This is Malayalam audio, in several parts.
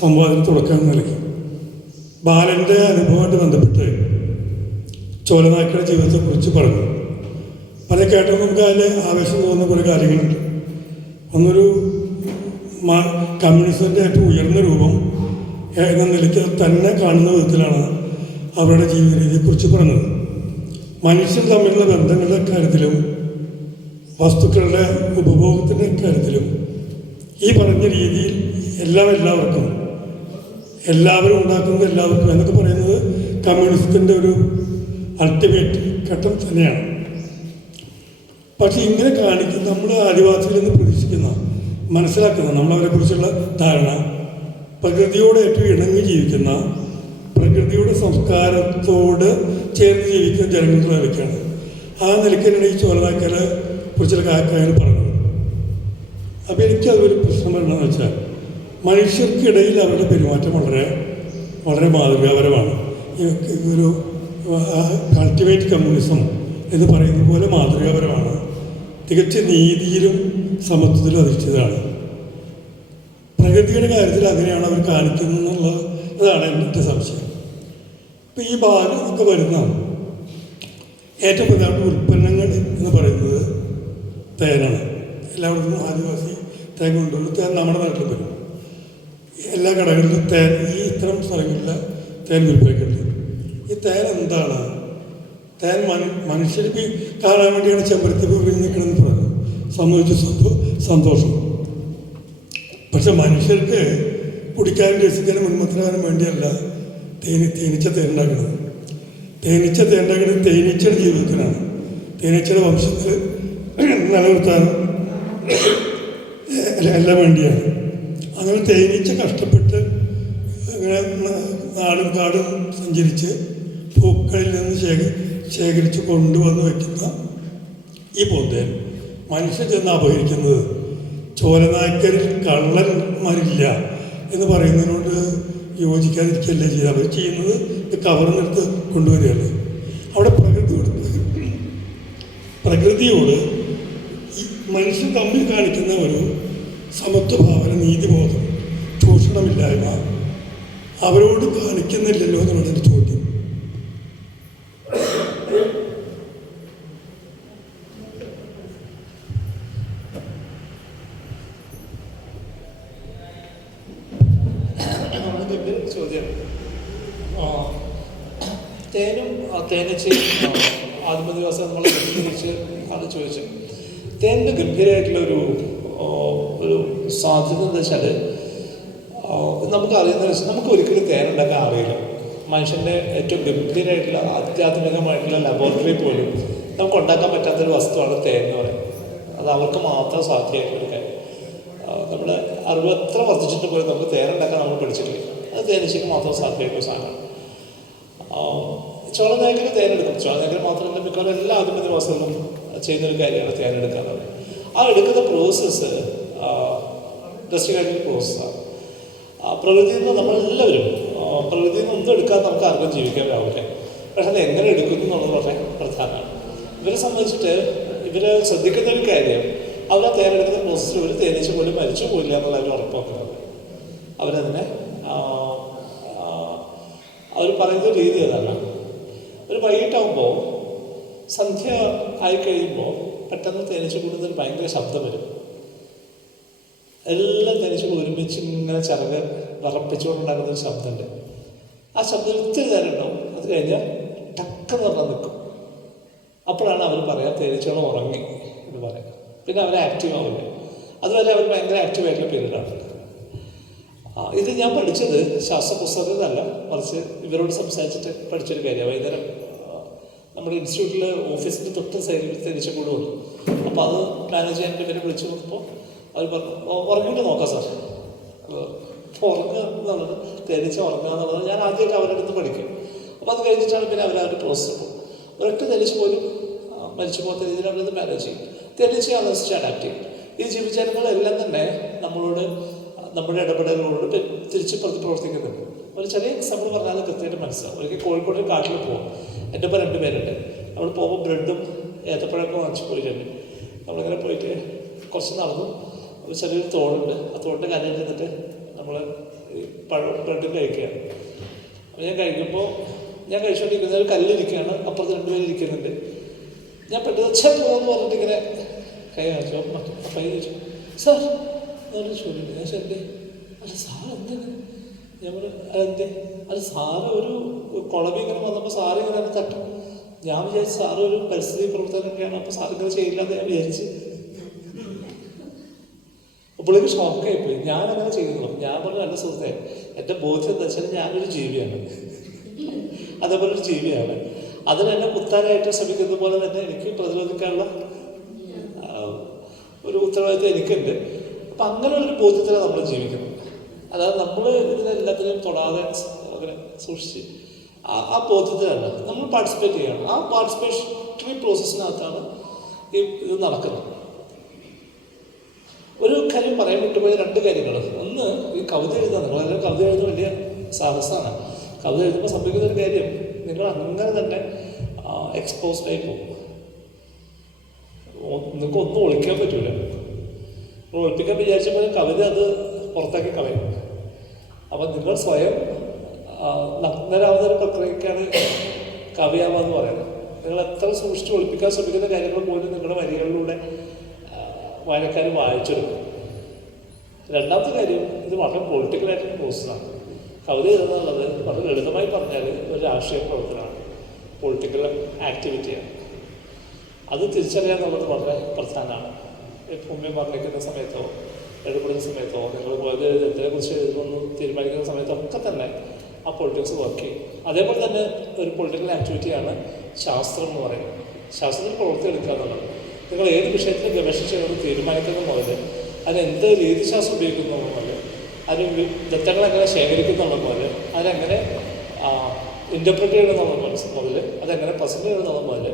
സംവാദത്തിന് തുടക്കം നൽകി. ബാലൻ്റെ അനുഭവമായിട്ട് ബന്ധപ്പെട്ട് ചോലനായ്ക്കയുടെ ജീവിതത്തെക്കുറിച്ച് പറഞ്ഞു. കേട്ടപ്പോൾ നമുക്ക് അതിൽ ആവേശം തോന്നുന്ന കുറേ കാര്യങ്ങളുണ്ട്. ഒന്നൊരു കമ്മ്യൂണിസത്തിൻ്റെ ഏറ്റവും ഉയർന്ന രൂപം എന്ന നിലയ്ക്ക് തന്നെ കാണുന്ന വിധത്തിലാണ് അവരുടെ ജീവിത രീതിയെക്കുറിച്ച് പറഞ്ഞത്. മനുഷ്യർ തമ്മിലുള്ള ബന്ധങ്ങളുടെ കാര്യത്തിലും വസ്തുക്കളുടെ ഉപഭോഗത്തിൻ്റെ കാര്യത്തിലും ഈ പറഞ്ഞ രീതിയിൽ എല്ലാവർക്കും എല്ലാവരും ഉണ്ടാക്കുന്നത് എല്ലാവർക്കും എന്നൊക്കെ പറയുന്നത് കമ്മ്യൂണിസത്തിൻ്റെ ഒരു അൾട്ടിമേറ്റ് ഘട്ടം തന്നെയാണ്. പക്ഷെ ഇങ്ങനെ കാണിക്കുന്ന നമ്മൾ ആദിവാസികളിൽ നിന്ന് പ്രതീക്ഷിക്കുന്ന മനസ്സിലാക്കുന്ന നമ്മളവരെക്കുറിച്ചുള്ള ധാരണ പ്രകൃതിയോട് ഏറ്റവും ഇണങ്ങി ജീവിക്കുന്ന പ്രകൃതിയുടെ സംസ്കാരത്തോട് ചേർന്ന് ജീവിക്കുന്ന ജനങ്ങളുടെ നിലയ്ക്കാണ്. ആ നിലയ്ക്ക് തന്നെയാണ് ഈ ചോലനായ്ക്കരെ കുറിച്ചുള്ള കാര്യങ്ങൾ പറഞ്ഞത്. അപ്പോൾ എനിക്കതൊരു പ്രശ്നം എന്താണെന്ന് വെച്ചാൽ മനുഷ്യർക്കിടയിൽ അവരുടെ പെരുമാറ്റം വളരെ വളരെ മാതൃകാപരമാണ്. ഒരു അൾട്ടിമേറ്റ് കമ്മ്യൂണിസം എന്ന് പറയുന്ന പോലെ മാതൃകാപരമാണ്. തികച്ച നീതിയിലും സമത്വത്തിലും അധിഷ്ഠിതമാണ്. പ്രകൃതിയുടെ കാര്യത്തിൽ അങ്ങനെയാണ് അവർ കാണിക്കുന്നതെന്നുള്ളതാണ് എൻ്റെ സംശയം. ഇപ്പം ഈ ഭാഗം ഒക്കെ വരുന്ന ഏറ്റവും പ്രധാന ഉൽപ്പന്നങ്ങൾ എന്ന് പറയുന്നത് തേനാണ്. എല്ലായിടത്തും ആദിവാസി തേൻ കൊണ്ടുവരും. തേൻ നമ്മുടെ നാട്ടിൽ വരും. എല്ലാ കടകളിലും തേൻ ഈ ഇത്തരം സ്ഥലങ്ങളിൽ തേൻ വിൽപ്പനയ്ക്കുണ്ട്. ഈ തേൻ എന്താണ്? തേൻ മനുഷ്യർക്ക് കാണാൻ വേണ്ടിയാണ് ചെമ്പരത്തി പൂവിൽ നിൽക്കണമെന്ന് പറഞ്ഞു. സംബന്ധിച്ച് സന്തോഷം. പക്ഷെ മനുഷ്യർക്ക് കുടിക്കാനും രസിക്കാനും ഉന്മത്തരാനും വേണ്ടിയല്ല തേനീച്ച തേനുണ്ടാക്കുന്നത്. തേനീച്ച തേനുണ്ടാക്കുന്നത് തേനീച്ചയുടെ ജീവിതത്തിനാണ്. തേനീച്ചയുടെ വംശത്തിൽ നിലനിർത്താനും എല്ലാം വേണ്ടിയാണ്. അങ്ങനെ തേനീച്ച കഷ്ടപ്പെട്ട് അങ്ങനെ നാടും കാടും സഞ്ചരിച്ച് പൂക്കളിൽ നിന്ന് ശേഖരിച്ച് കൊണ്ടുവന്ന് വയ്ക്കുന്ന ഈ പൂന്തേൻ മനുഷ്യൻ ചെന്ന് അപഹരിക്കുന്നത് ചോലനായ്ക്കരിൽ കള്ളന്മാരില്ല എന്ന് പറയുന്നതിനോട് യോജിക്കാതിരിക്കുകയല്ലേ ചെയ്യുക. അവർ ചെയ്യുന്നത് കവർന്നെടുത്ത് കൊണ്ടുവരികയല്ലേ. അവിടെ പ്രകൃതിയോട് ഈ മനുഷ്യൻ തമ്മിൽ കാണിക്കുന്ന ഒരു സമത്വഭാവന, നീതിബോധം, ചൂഷണമില്ലായ്മ അവരോട് കാണിക്കുന്നില്ലല്ലോ എന്നുള്ളത് എൻ്റെ ചോദ്യം. തേനും തേനീച്ചയും ആദ്യമ ദിവസം നമ്മൾ തിരിച്ച് അത് ചോദിച്ചു. തേനിൻ്റെ ഗംഭീരമായിട്ടുള്ളൊരു സാധ്യത എന്താ വെച്ചാൽ നമുക്കറിയുന്ന വെച്ചാൽ നമുക്ക് ഒരിക്കലും തേനുണ്ടാക്കാൻ അറിയില്ല. മനുഷ്യൻ്റെ ഏറ്റവും ഗംഭീരമായിട്ടുള്ള ആധ്യാത്മികമായിട്ടുള്ള ലബോറട്ടറി പോലും നമുക്ക് ഉണ്ടാക്കാൻ പറ്റാത്തൊരു വസ്തുവാണ് തേൻ എന്ന് പറയുന്നത്. അത് അവർക്ക് മാത്രം സാധ്യമായിട്ടുള്ളൊരു കാര്യം. നമ്മൾ അറിവ് എത്ര വർദ്ധിച്ചിട്ട് പോലും നമുക്ക് തേനുണ്ടാക്കാൻ നമ്മൾ പഠിച്ചിട്ടില്ല. അത് തേനീച്ചയ്ക്ക് മാത്രം സാധ്യമായിട്ടുള്ള സാധനമാണ്. ചോളനായ്ക്കൽ തേനെടുക്കും. ചോളനായ്ക്കൽ മാത്രമല്ല മിക്കവാറും എല്ലാ ആദ്യമ ദിവസങ്ങളിലും ചെയ്യുന്നൊരു കാര്യമാണ് തേനെടുക്കുക എന്നുള്ളത്. ആ എടുക്കുന്ന പ്രോസസ്സ് രസകരമായിട്ടുള്ള പ്രോസസ്സാണ്. പ്രകൃതിയിൽ നിന്ന് നമ്മളെല്ലാവരും പ്രകൃതിയിൽ നിന്ന് ഒന്നും എടുക്കാൻ നമുക്ക് ആർക്കും ജീവിക്കാൻ ആവില്ല. പക്ഷെ അത് എങ്ങനെ എടുക്കുന്നു എന്നുള്ളത് വളരെ പ്രധാനമാണ്. ഇവരെ സംബന്ധിച്ചിട്ട് ഇവർ ശ്രദ്ധിക്കുന്ന ഒരു കാര്യം, അവർ ആ തേനെടുക്കുന്ന പ്രോസസ്സിൽ ഒരു തേനീച്ച പോലും മരിച്ചു പോയില്ല എന്നുള്ള അവർ ഉറപ്പാക്കുന്നത്. അവരതിനെ അവർ പറയുന്ന രീതി അതല്ല. ഒരു വൈകിട്ടാകുമ്പോൾ സന്ധ്യ ആയിക്കഴിയുമ്പോൾ പെട്ടെന്ന് തേനീച്ച കൂടുന്നൊരു ഭയങ്കര ശബ്ദം വരും. എല്ലാ തേനീച്ചകളും ഒരുമിച്ച് ഇങ്ങനെ ചിറക് വിറപ്പിച്ചുകൊണ്ടുണ്ടാകുന്നൊരു ശബ്ദമുണ്ട്. ആ ശബ്ദം ഒത്തിരി നേരം ഉണ്ടാവും. അത് കഴിഞ്ഞാൽ ടക്കെന്ന് പറഞ്ഞാൽ നിൽക്കും. അപ്പോഴാണ് അവർ പറയുക തേനീച്ചകൾ ഉറങ്ങി എന്ന് പറയാം. പിന്നെ അവർ ആക്റ്റീവ് ആവില്ല. അതുവരെ അവർ ഭയങ്കര ആക്റ്റീവായിട്ടുള്ള പീരീഡാണ്. ഇത് ഞാൻ പഠിച്ചത് ശാസ്ത്ര പുസ്തകത്തിലല്ല, മറിച്ച് ഇവരോട് സംസാരിച്ചിട്ട് പഠിച്ചൊരു കാര്യമാണ്. വൈകുന്നേരം നമ്മുടെ ഇൻസ്റ്റിറ്റ്യൂട്ടിൽ ഓഫീസിൻ്റെ തൊട്ട് സൈഡിൽ തേനീച്ച കൂടെ വന്നു. അപ്പോൾ അത് മാനേജ് ചെയ്യാൻ ഇവരെ വിളിച്ചു നോക്കുമ്പോൾ അവർ പറഞ്ഞു ഉറങ്ങിയിട്ട് നോക്കാം സാർ. ഉറങ്ങുക എന്നുള്ളത് തേനീച്ച ഉറങ്ങുക എന്നുള്ളത് ഞാൻ ആദ്യമായിട്ട് അവരുടെ അടുത്ത് പഠിക്കും. അപ്പോൾ അത് കഴിഞ്ഞിട്ടാണ് പിന്നെ അവരവരുടെ പ്രോസസ്സ് പോകും. ഒരൊറ്റ തേനീച്ച പോലും മരിച്ചു പോകാത്ത രീതിയിൽ അവരത് മാനേജ് ചെയ്യും. തേനീച്ച അനുസരിച്ച് അഡാപ്റ്റ് ചെയ്യും. ഈ ജീവജാലങ്ങളെല്ലാം തന്നെ നമ്മളോട് നമ്മുടെ ഇടപെടലുകളോട് തിരിച്ച് പ്രവർത്തിക്കുന്നുണ്ട്. ഒരു ചെറിയ എക്സാമ്പിൾ പറഞ്ഞാൽ കൃത്യമായിട്ട് മനസ്സിലാവും. ഒരിക്കൽ കോഴിക്കോട് കാട്ടിൽ പോകും. എൻ്റെ ഒപ്പം 2 പേരുണ്ട്. നമ്മൾ പോകുമ്പോൾ ബ്രെഡും ഏത്തപ്പഴമൊക്കെ വാങ്ങിച്ച് പോയിട്ടുണ്ട്. നമ്മളിങ്ങനെ പോയിട്ട് കുറച്ച് നടന്നു. ഒരു ചെറിയൊരു തോടുണ്ട്. ആ തോടിൻ്റെ കരയിൽ നിന്നിട്ട് നമ്മൾ ഈ പഴം ബ്രെഡും കഴിക്കുകയാണ്. അപ്പോൾ ഞാൻ കഴിക്കുമ്പോൾ ഞാൻ കഴിച്ചുകൊണ്ടിരിക്കുന്ന ഒരു കല്ലിരിക്കുകയാണ്, അപ്പുറത്ത് 2 പേര് ഇരിക്കുന്നുണ്ട്. ഞാൻ പെട്ടെന്ന് പോകുമെന്ന് പറഞ്ഞിട്ട് ഇങ്ങനെ കൈ കാണിച്ചു. അപ്പം കൈ ചോദിച്ചു, സാർ എന്നൊരു ചോദ്യം. ഞാൻ എൻ്റെ അല്ല സാർ എന്താണ്? ഞാൻ പറഞ്ഞു അതെന്തേ? അത് സാറ് ഒരു കുളവി ഇങ്ങനെ വന്നപ്പോൾ സാറ് ഇങ്ങനെ അത് തട്ടും. ഞാൻ വിചാരിച്ചു സാറ് ഒരു പരിസ്ഥിതി പ്രവർത്തനമൊക്കെയാണ്, അപ്പോൾ സാർ ഇങ്ങനെ ചെയ്യില്ലാന്ന് ഞാൻ വിചാരിച്ച്. അപ്പോഴേക്ക് ഷോക്കായിപ്പോയി. ഞാനങ്ങനെ ചെയ്യുന്നു. ഞാൻ പറഞ്ഞു നല്ല സുഹൃത്തെ, എൻ്റെ ബോധ്യം എന്താ വെച്ചാൽ ഞാനൊരു ജീവിയാണ്, അതേപോലെ ഒരു ജീവിയാണ്. അതിനെന്നെ കുത്താനായിട്ട് ശ്രമിക്കുന്നത് പോലെ തന്നെ എനിക്ക് പ്രതിരോധിക്കാനുള്ള ഒരു ഉത്തരവാദിത്വം എനിക്കുണ്ട്. അപ്പം അങ്ങനെയുള്ളൊരു ബോധ്യത്തിലാണ് നമ്മൾ ജീവിക്കുന്നത്. അതായത് നമ്മൾ ഇതിനെല്ലാത്തിനെയും തൊടാതെ അങ്ങനെ സൂക്ഷിച്ച് ആ ബോധ്യത്തിലല്ല നമ്മൾ പാർട്ടിസിപ്പേറ്റ് ചെയ്യണം. ആ പാർട്ടിസിപ്പേഷണറി പ്രോസസ്സിനകത്താണ് ഇത് നടക്കുന്നത്. ഒരു കാര്യം പറയാൻ വിട്ടുപോയ 2 കാര്യങ്ങൾ. ഒന്ന്, ഈ കവിത എഴുതാൻ, നിങ്ങളെല്ലാം കവിത എഴുതുന്ന വലിയ സാഹസമാണ്. കവിത എഴുതുമ്പോൾ സംഭവിക്കുന്ന ഒരു കാര്യം, നിങ്ങൾ അങ്ങനെ തന്നെ എക്സ്പോസ്ഡ് ആയി പോകും. നിങ്ങൾക്ക് ഒന്നും ഒളിക്കാൻ പറ്റൂല. നിങ്ങൾ ഒളിപ്പിക്കാൻ വിചാരിച്ചപ്പോൾ കവിത അത് പുറത്താക്കി കളയും. അപ്പം നിങ്ങൾ സ്വയം നഗ്നരാവുന്ന ഒരു പ്രക്രിയക്കാണ് കവിയാവാന്ന് പറയുന്നത്. നിങ്ങൾ എത്ര സൂക്ഷിച്ച് ഒളിപ്പിക്കാൻ ശ്രമിക്കുന്ന കാര്യങ്ങൾ പോലും നിങ്ങളുടെ വരികളിലൂടെ വായനക്കാർ വായിച്ചെടുക്കും. രണ്ടാമത്തെ കാര്യം, ഇത് വളരെ പൊളിറ്റിക്കലായിട്ടൊരു പ്രോസസ്സാണ്. കവിത എഴുതുന്നുള്ളത് വളരെ ലളിതമായി പറഞ്ഞാൽ ഒരു രാഷ്ട്രീയ പ്രവർത്തനമാണ്, പൊളിറ്റിക്കൽ ആക്ടിവിറ്റിയാണ്. അത് തിരിച്ചറിയാന്നുള്ളത് വളരെ പ്രധാനമാണ്. ഭൂമി വർണ്ണിക്കുന്ന സമയത്തോ ഇടപെടുന്ന സമയത്തോ നിങ്ങൾ പോയത് എന്തിനെക്കുറിച്ച് എഴുതുമെന്ന് തീരുമാനിക്കുന്ന സമയത്തൊക്കെ തന്നെ ആ പൊളിറ്റിക്സ് വർക്ക് ചെയ്യും. അതേപോലെ തന്നെ ഒരു പൊളിറ്റിക്കൽ ആക്ടിവിറ്റിയാണ് ശാസ്ത്രം എന്ന് പറയുന്നത്. ശാസ്ത്രത്തിൽ പ്രവർത്തിയെടുക്കുക എന്നുള്ളത്, നിങ്ങൾ ഏത് വിഷയത്തിൽ ഗവേഷണം ചെയ്യണമെന്ന് തീരുമാനിക്കുന്ന മുതൽ അതിനെന്ത് രീതിശാസ്ത്രം ഉപയോഗിക്കുന്ന മുതൽ അതിന് ദത്തങ്ങൾ എങ്ങനെ ശേഖരിക്കുന്നുള്ള പോലെ അതിനെങ്ങനെ ഇൻ്റർപ്രറ്റ് ചെയ്യണമെന്നുള്ള മുതൽ അതെങ്ങനെ പ്രസൻറ്റ് ചെയ്യണമെന്നുള്ള മുതൽ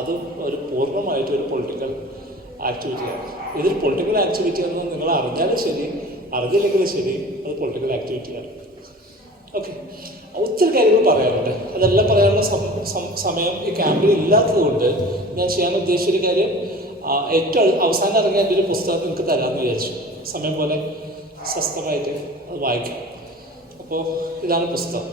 അത് ഒരു പൂർണ്ണമായിട്ട് ഒരു പൊളിറ്റിക്കൽ ആക്ടിവിറ്റിയാണ്. ഇതൊരു പൊളിറ്റിക്കൽ ആക്ടിവിറ്റി എന്ന് നിങ്ങൾ അറിഞ്ഞാലും ശരി അറിഞ്ഞില്ലെങ്കിലും ശരി അത് പൊളിറ്റിക്കൽ ആക്ടിവിറ്റിയാണ്. ഓക്കെ, ഒത്തിരി കാര്യങ്ങൾ പറയാറുണ്ട്. അതെല്ലാം പറയാനുള്ള സമയം ഈ ക്യാമ്പിൽ ഇല്ലാത്തതുകൊണ്ട് ഞാൻ ചെയ്യാൻ ഉദ്ദേശിച്ചൊരു കാര്യം, ഏറ്റവും അവസാനം ഇറങ്ങിയ എൻ്റെ ഒരു പുസ്തകം നിങ്ങൾക്ക് തരാമെന്ന് വിചാരിച്ചു. സമയം പോലെ സ്വസ്ഥമായിട്ട് അത് വായിക്കാം. അപ്പോൾ ഇതാണ് പുസ്തകം.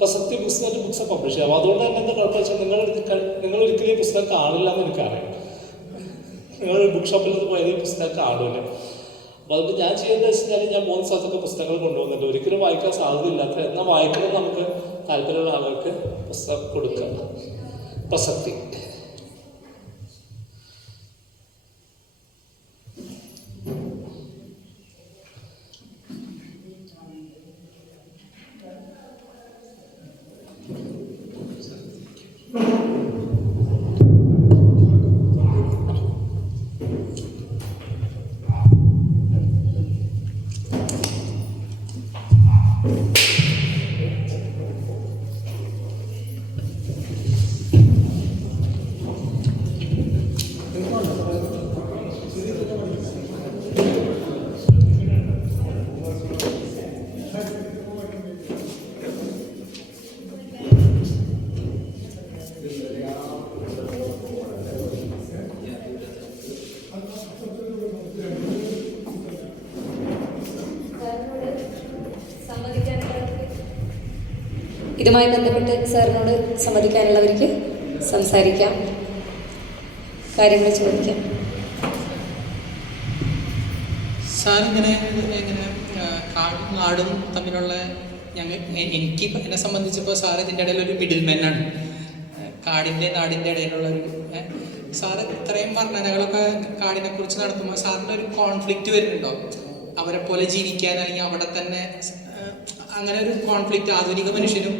പ്രസക്തി ബുക്സിൻ്റെ ബുക്സ് പബ്ലിഷ് ചെയ്യാം. അതുകൊണ്ട് തന്നെ എന്താ കുഴപ്പം വെച്ചാൽ നിങ്ങൾ ഒരിക്കലും ഈ പുസ്തകം കാണില്ല എന്ന് എനിക്കറിയാം. നിങ്ങളൊരു ബുക്ക് ഷോപ്പിൽ നിന്ന് പോയാൽ ഈ പുസ്തകം കാണില്ല. അപ്പോൾ അതുകൊണ്ട് ഞാൻ ചെയ്യേണ്ടത് വെച്ച് കഴിഞ്ഞാൽ ഞാൻ 3 സ്ഥലത്തൊക്കെ പുസ്തകങ്ങൾ കൊണ്ടുപോകുന്നുണ്ട്. ഒരിക്കലും വായിക്കാൻ സാധ്യതയില്ലാത്ത, എന്നാൽ വായിക്കണം നമുക്ക് താല്പര്യമുള്ള ആളുകൾക്ക് പുസ്തകം കൊടുക്കുക. പ്രസക്തി. ഇതുമായി ബന്ധപ്പെട്ട് സാറിനോട് സംവദിക്കാനുള്ളവർക്ക് സംസാരിക്കാം, കാര്യങ്ങൾ ചോദിക്കാം. സാർ എങ്ങനെ കാടും നാടും തമ്മിലുള്ള എനിക്ക് എന്നെ സംബന്ധിച്ചപ്പോൾ സാർ ഇതിൻ്റെ ഇടയിൽ ഒരു മിഡിൽ മാനാണ്. കാടിൻ്റെ നാടിൻ്റെ ഇടയിലുള്ളൊരു സാറ് ഇത്രയും വർണ്ണനകളൊക്കെ കാടിനെ കുറിച്ച് നടത്തുമ്പോൾ സാറിൻ്റെ ഒരു കോൺഫ്ലിക്റ്റ് വരുന്നുണ്ടോ? അവരെ പോലെ ജീവിക്കാൻ, അല്ലെങ്കിൽ അവിടെ തന്നെ അങ്ങനെ ഒരു കോൺഫ്ലിക്റ്റ് ആധുനിക മനുഷ്യനും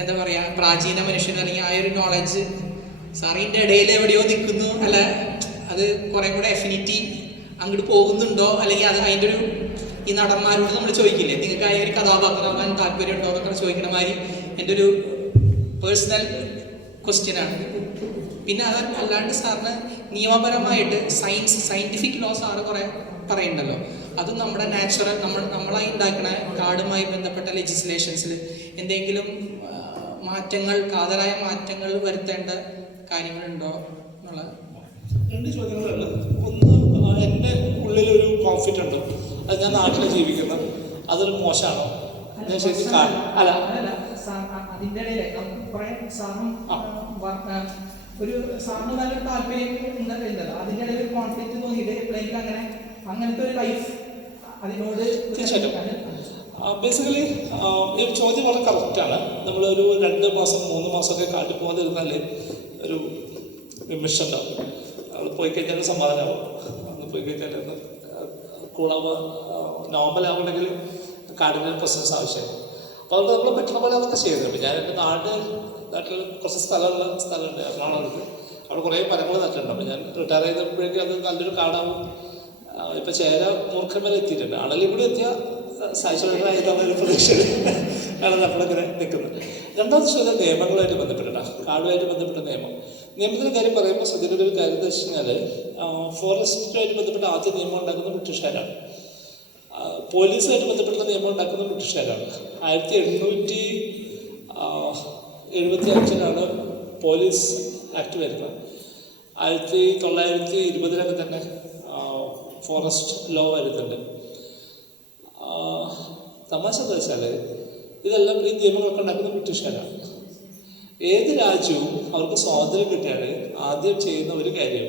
എന്താ പറയുക പ്രാചീന മനുഷ്യനും, അല്ലെങ്കിൽ ആ ഒരു നോളജ് സാറിൻ്റെ ഇടയിൽ എവിടെയോ നിൽക്കുന്നു, അല്ല അത് കുറേ കൂടെ എഫിനിറ്റി അങ്ങോട്ട് പോകുന്നുണ്ടോ, അല്ലെങ്കിൽ അത് അതിൻ്റെ ഒരു ഈ നടന്മാരോട് നമ്മൾ ചോദിക്കില്ലേ നിങ്ങൾക്ക് ആ ഒരു കഥാപാത്രമാകാൻ താല്പര്യം ഉണ്ടോ എന്നൊക്കെ ചോദിക്കണ മാതിരി എൻ്റെ ഒരു പേഴ്സണൽ ക്വസ്റ്റ്യനാണ്. പിന്നെ അത് അല്ലാണ്ട് സാറിന് നിയമപരമായിട്ട് സയൻറ്റിഫിക് ലോ സാറ് കുറേ പറയുന്നുണ്ടല്ലോ, അതും നമ്മുടെ നാച്ചുറൽ നമ്മളായി ഉണ്ടാക്കുന്ന കാടുമായി ബന്ധപ്പെട്ട ലെജിസ്ലേഷൻസിൽ എന്തെങ്കിലും മാറ്റങ്ങൾ, കാതലായ മാറ്റങ്ങൾ വരുത്തേണ്ട കാര്യങ്ങളുണ്ടോ എന്നുള്ള 2 ചോദ്യങ്ങളുള്ളത്. ഒന്ന്, എൻ്റെ ഉള്ളിലൊരു കോൺഫിഡൻ്റ് ഉണ്ട്, അത് ഞാൻ നാട്ടിൽ ജീവിക്കുന്നത്, അതൊരു മോശമാണോ? ഞാൻ ശരിക്കും അല്ല അതിൻ്റെ ഇടയിൽ കുറേ സാറും ഒരു സാറിന് നല്ലൊരു താല്പര്യം ഉണ്ടല്ലോ, അതിൻ്റെ ഇടയിൽ ഒരു കോൺഫ്ലിക്റ്റ് തോന്നിയിട്ട് എപ്പോഴെങ്കിലും അങ്ങനത്തെ ഒരു ലൈഫ് അതിനോട് തീർച്ചയായിട്ടും. ബേസിക്കലി ഈ ചോദ്യം വളരെ കറക്റ്റാണ്. നമ്മളൊരു 2 മാസം 3 മാസമൊക്കെ കാട്ടിൽ പോകാതിരുന്നാൽ ഒരു വിമിഷം ഉണ്ടാവും. അവിടെ പോയി കഴിഞ്ഞാൽ സമാധാനമാവും, അന്ന് പോയി കഴിഞ്ഞാൽ കൂളാവ് നോർമലാവണമെങ്കിൽ കാടിൻ്റെ പ്രസൻസ് ആവശ്യമാണ്. അപ്പോൾ അതുകൊണ്ട് നമ്മൾ പറ്റുന്ന പോലെ അതൊക്കെ ചെയ്യുന്നുണ്ട്. ഞാൻ എൻ്റെ നാട്ടിൽ കുറച്ച് സ്ഥലമുണ്ട് എറണാകുളത്ത്, അവിടെ കുറേ മരങ്ങൾ നട്ടിട്ടുണ്ട്. അപ്പോൾ ഞാൻ റിട്ടയർ ചെയ്തപ്പോഴേക്കും അത് നല്ലൊരു കാടാവും. ഇപ്പം ചേര മൂർഖം വരെ എത്തിയിട്ടുണ്ട്. അണലിൽ കൂടി എത്തിയാൽ സാക്ഷരമായിട്ടുള്ളൊരു പ്രതീക്ഷയിൽ ആണ് നമ്മളിങ്ങനെ നിൽക്കുന്നത്. രണ്ടാമത്തെ ചോദ്യം നിയമങ്ങളുമായിട്ട് ബന്ധപ്പെട്ടിട്ടാണ്, കാടുമായിട്ട് ബന്ധപ്പെട്ട നിയമത്തിൻ്റെ കാര്യം പറയുമ്പോൾ ശ്രദ്ധിക്കേണ്ട ഒരു കാര്യം എന്ന് വെച്ച് കഴിഞ്ഞാൽ ഫോറസ്റ്റുമായിട്ട് ബന്ധപ്പെട്ട ആദ്യ നിയമം ഉണ്ടാക്കുന്നത് ബ്രിട്ടീഷുകാരാണ്. പോലീസുമായിട്ട് ബന്ധപ്പെട്ട നിയമം ഉണ്ടാക്കുന്നത് ബ്രിട്ടീഷുകാരാണ്. 1875 പോലീസ് ആക്ട് വരുന്നത്. 1920 തന്നെ ഫോറസ്റ്റ് ലോ വരുന്നുണ്ട്. തമാശ എന്താ വെച്ചാൽ ഇതെല്ലാം ഈ നിയമങ്ങളൊക്കെ ഉണ്ടാക്കുന്നത് ബ്രിട്ടീഷുകാരാണ്. ഏത് രാജ്യവും അവർക്ക് സ്വാതന്ത്ര്യം കിട്ടിയാൽ ആദ്യം ചെയ്യുന്ന ഒരു കാര്യം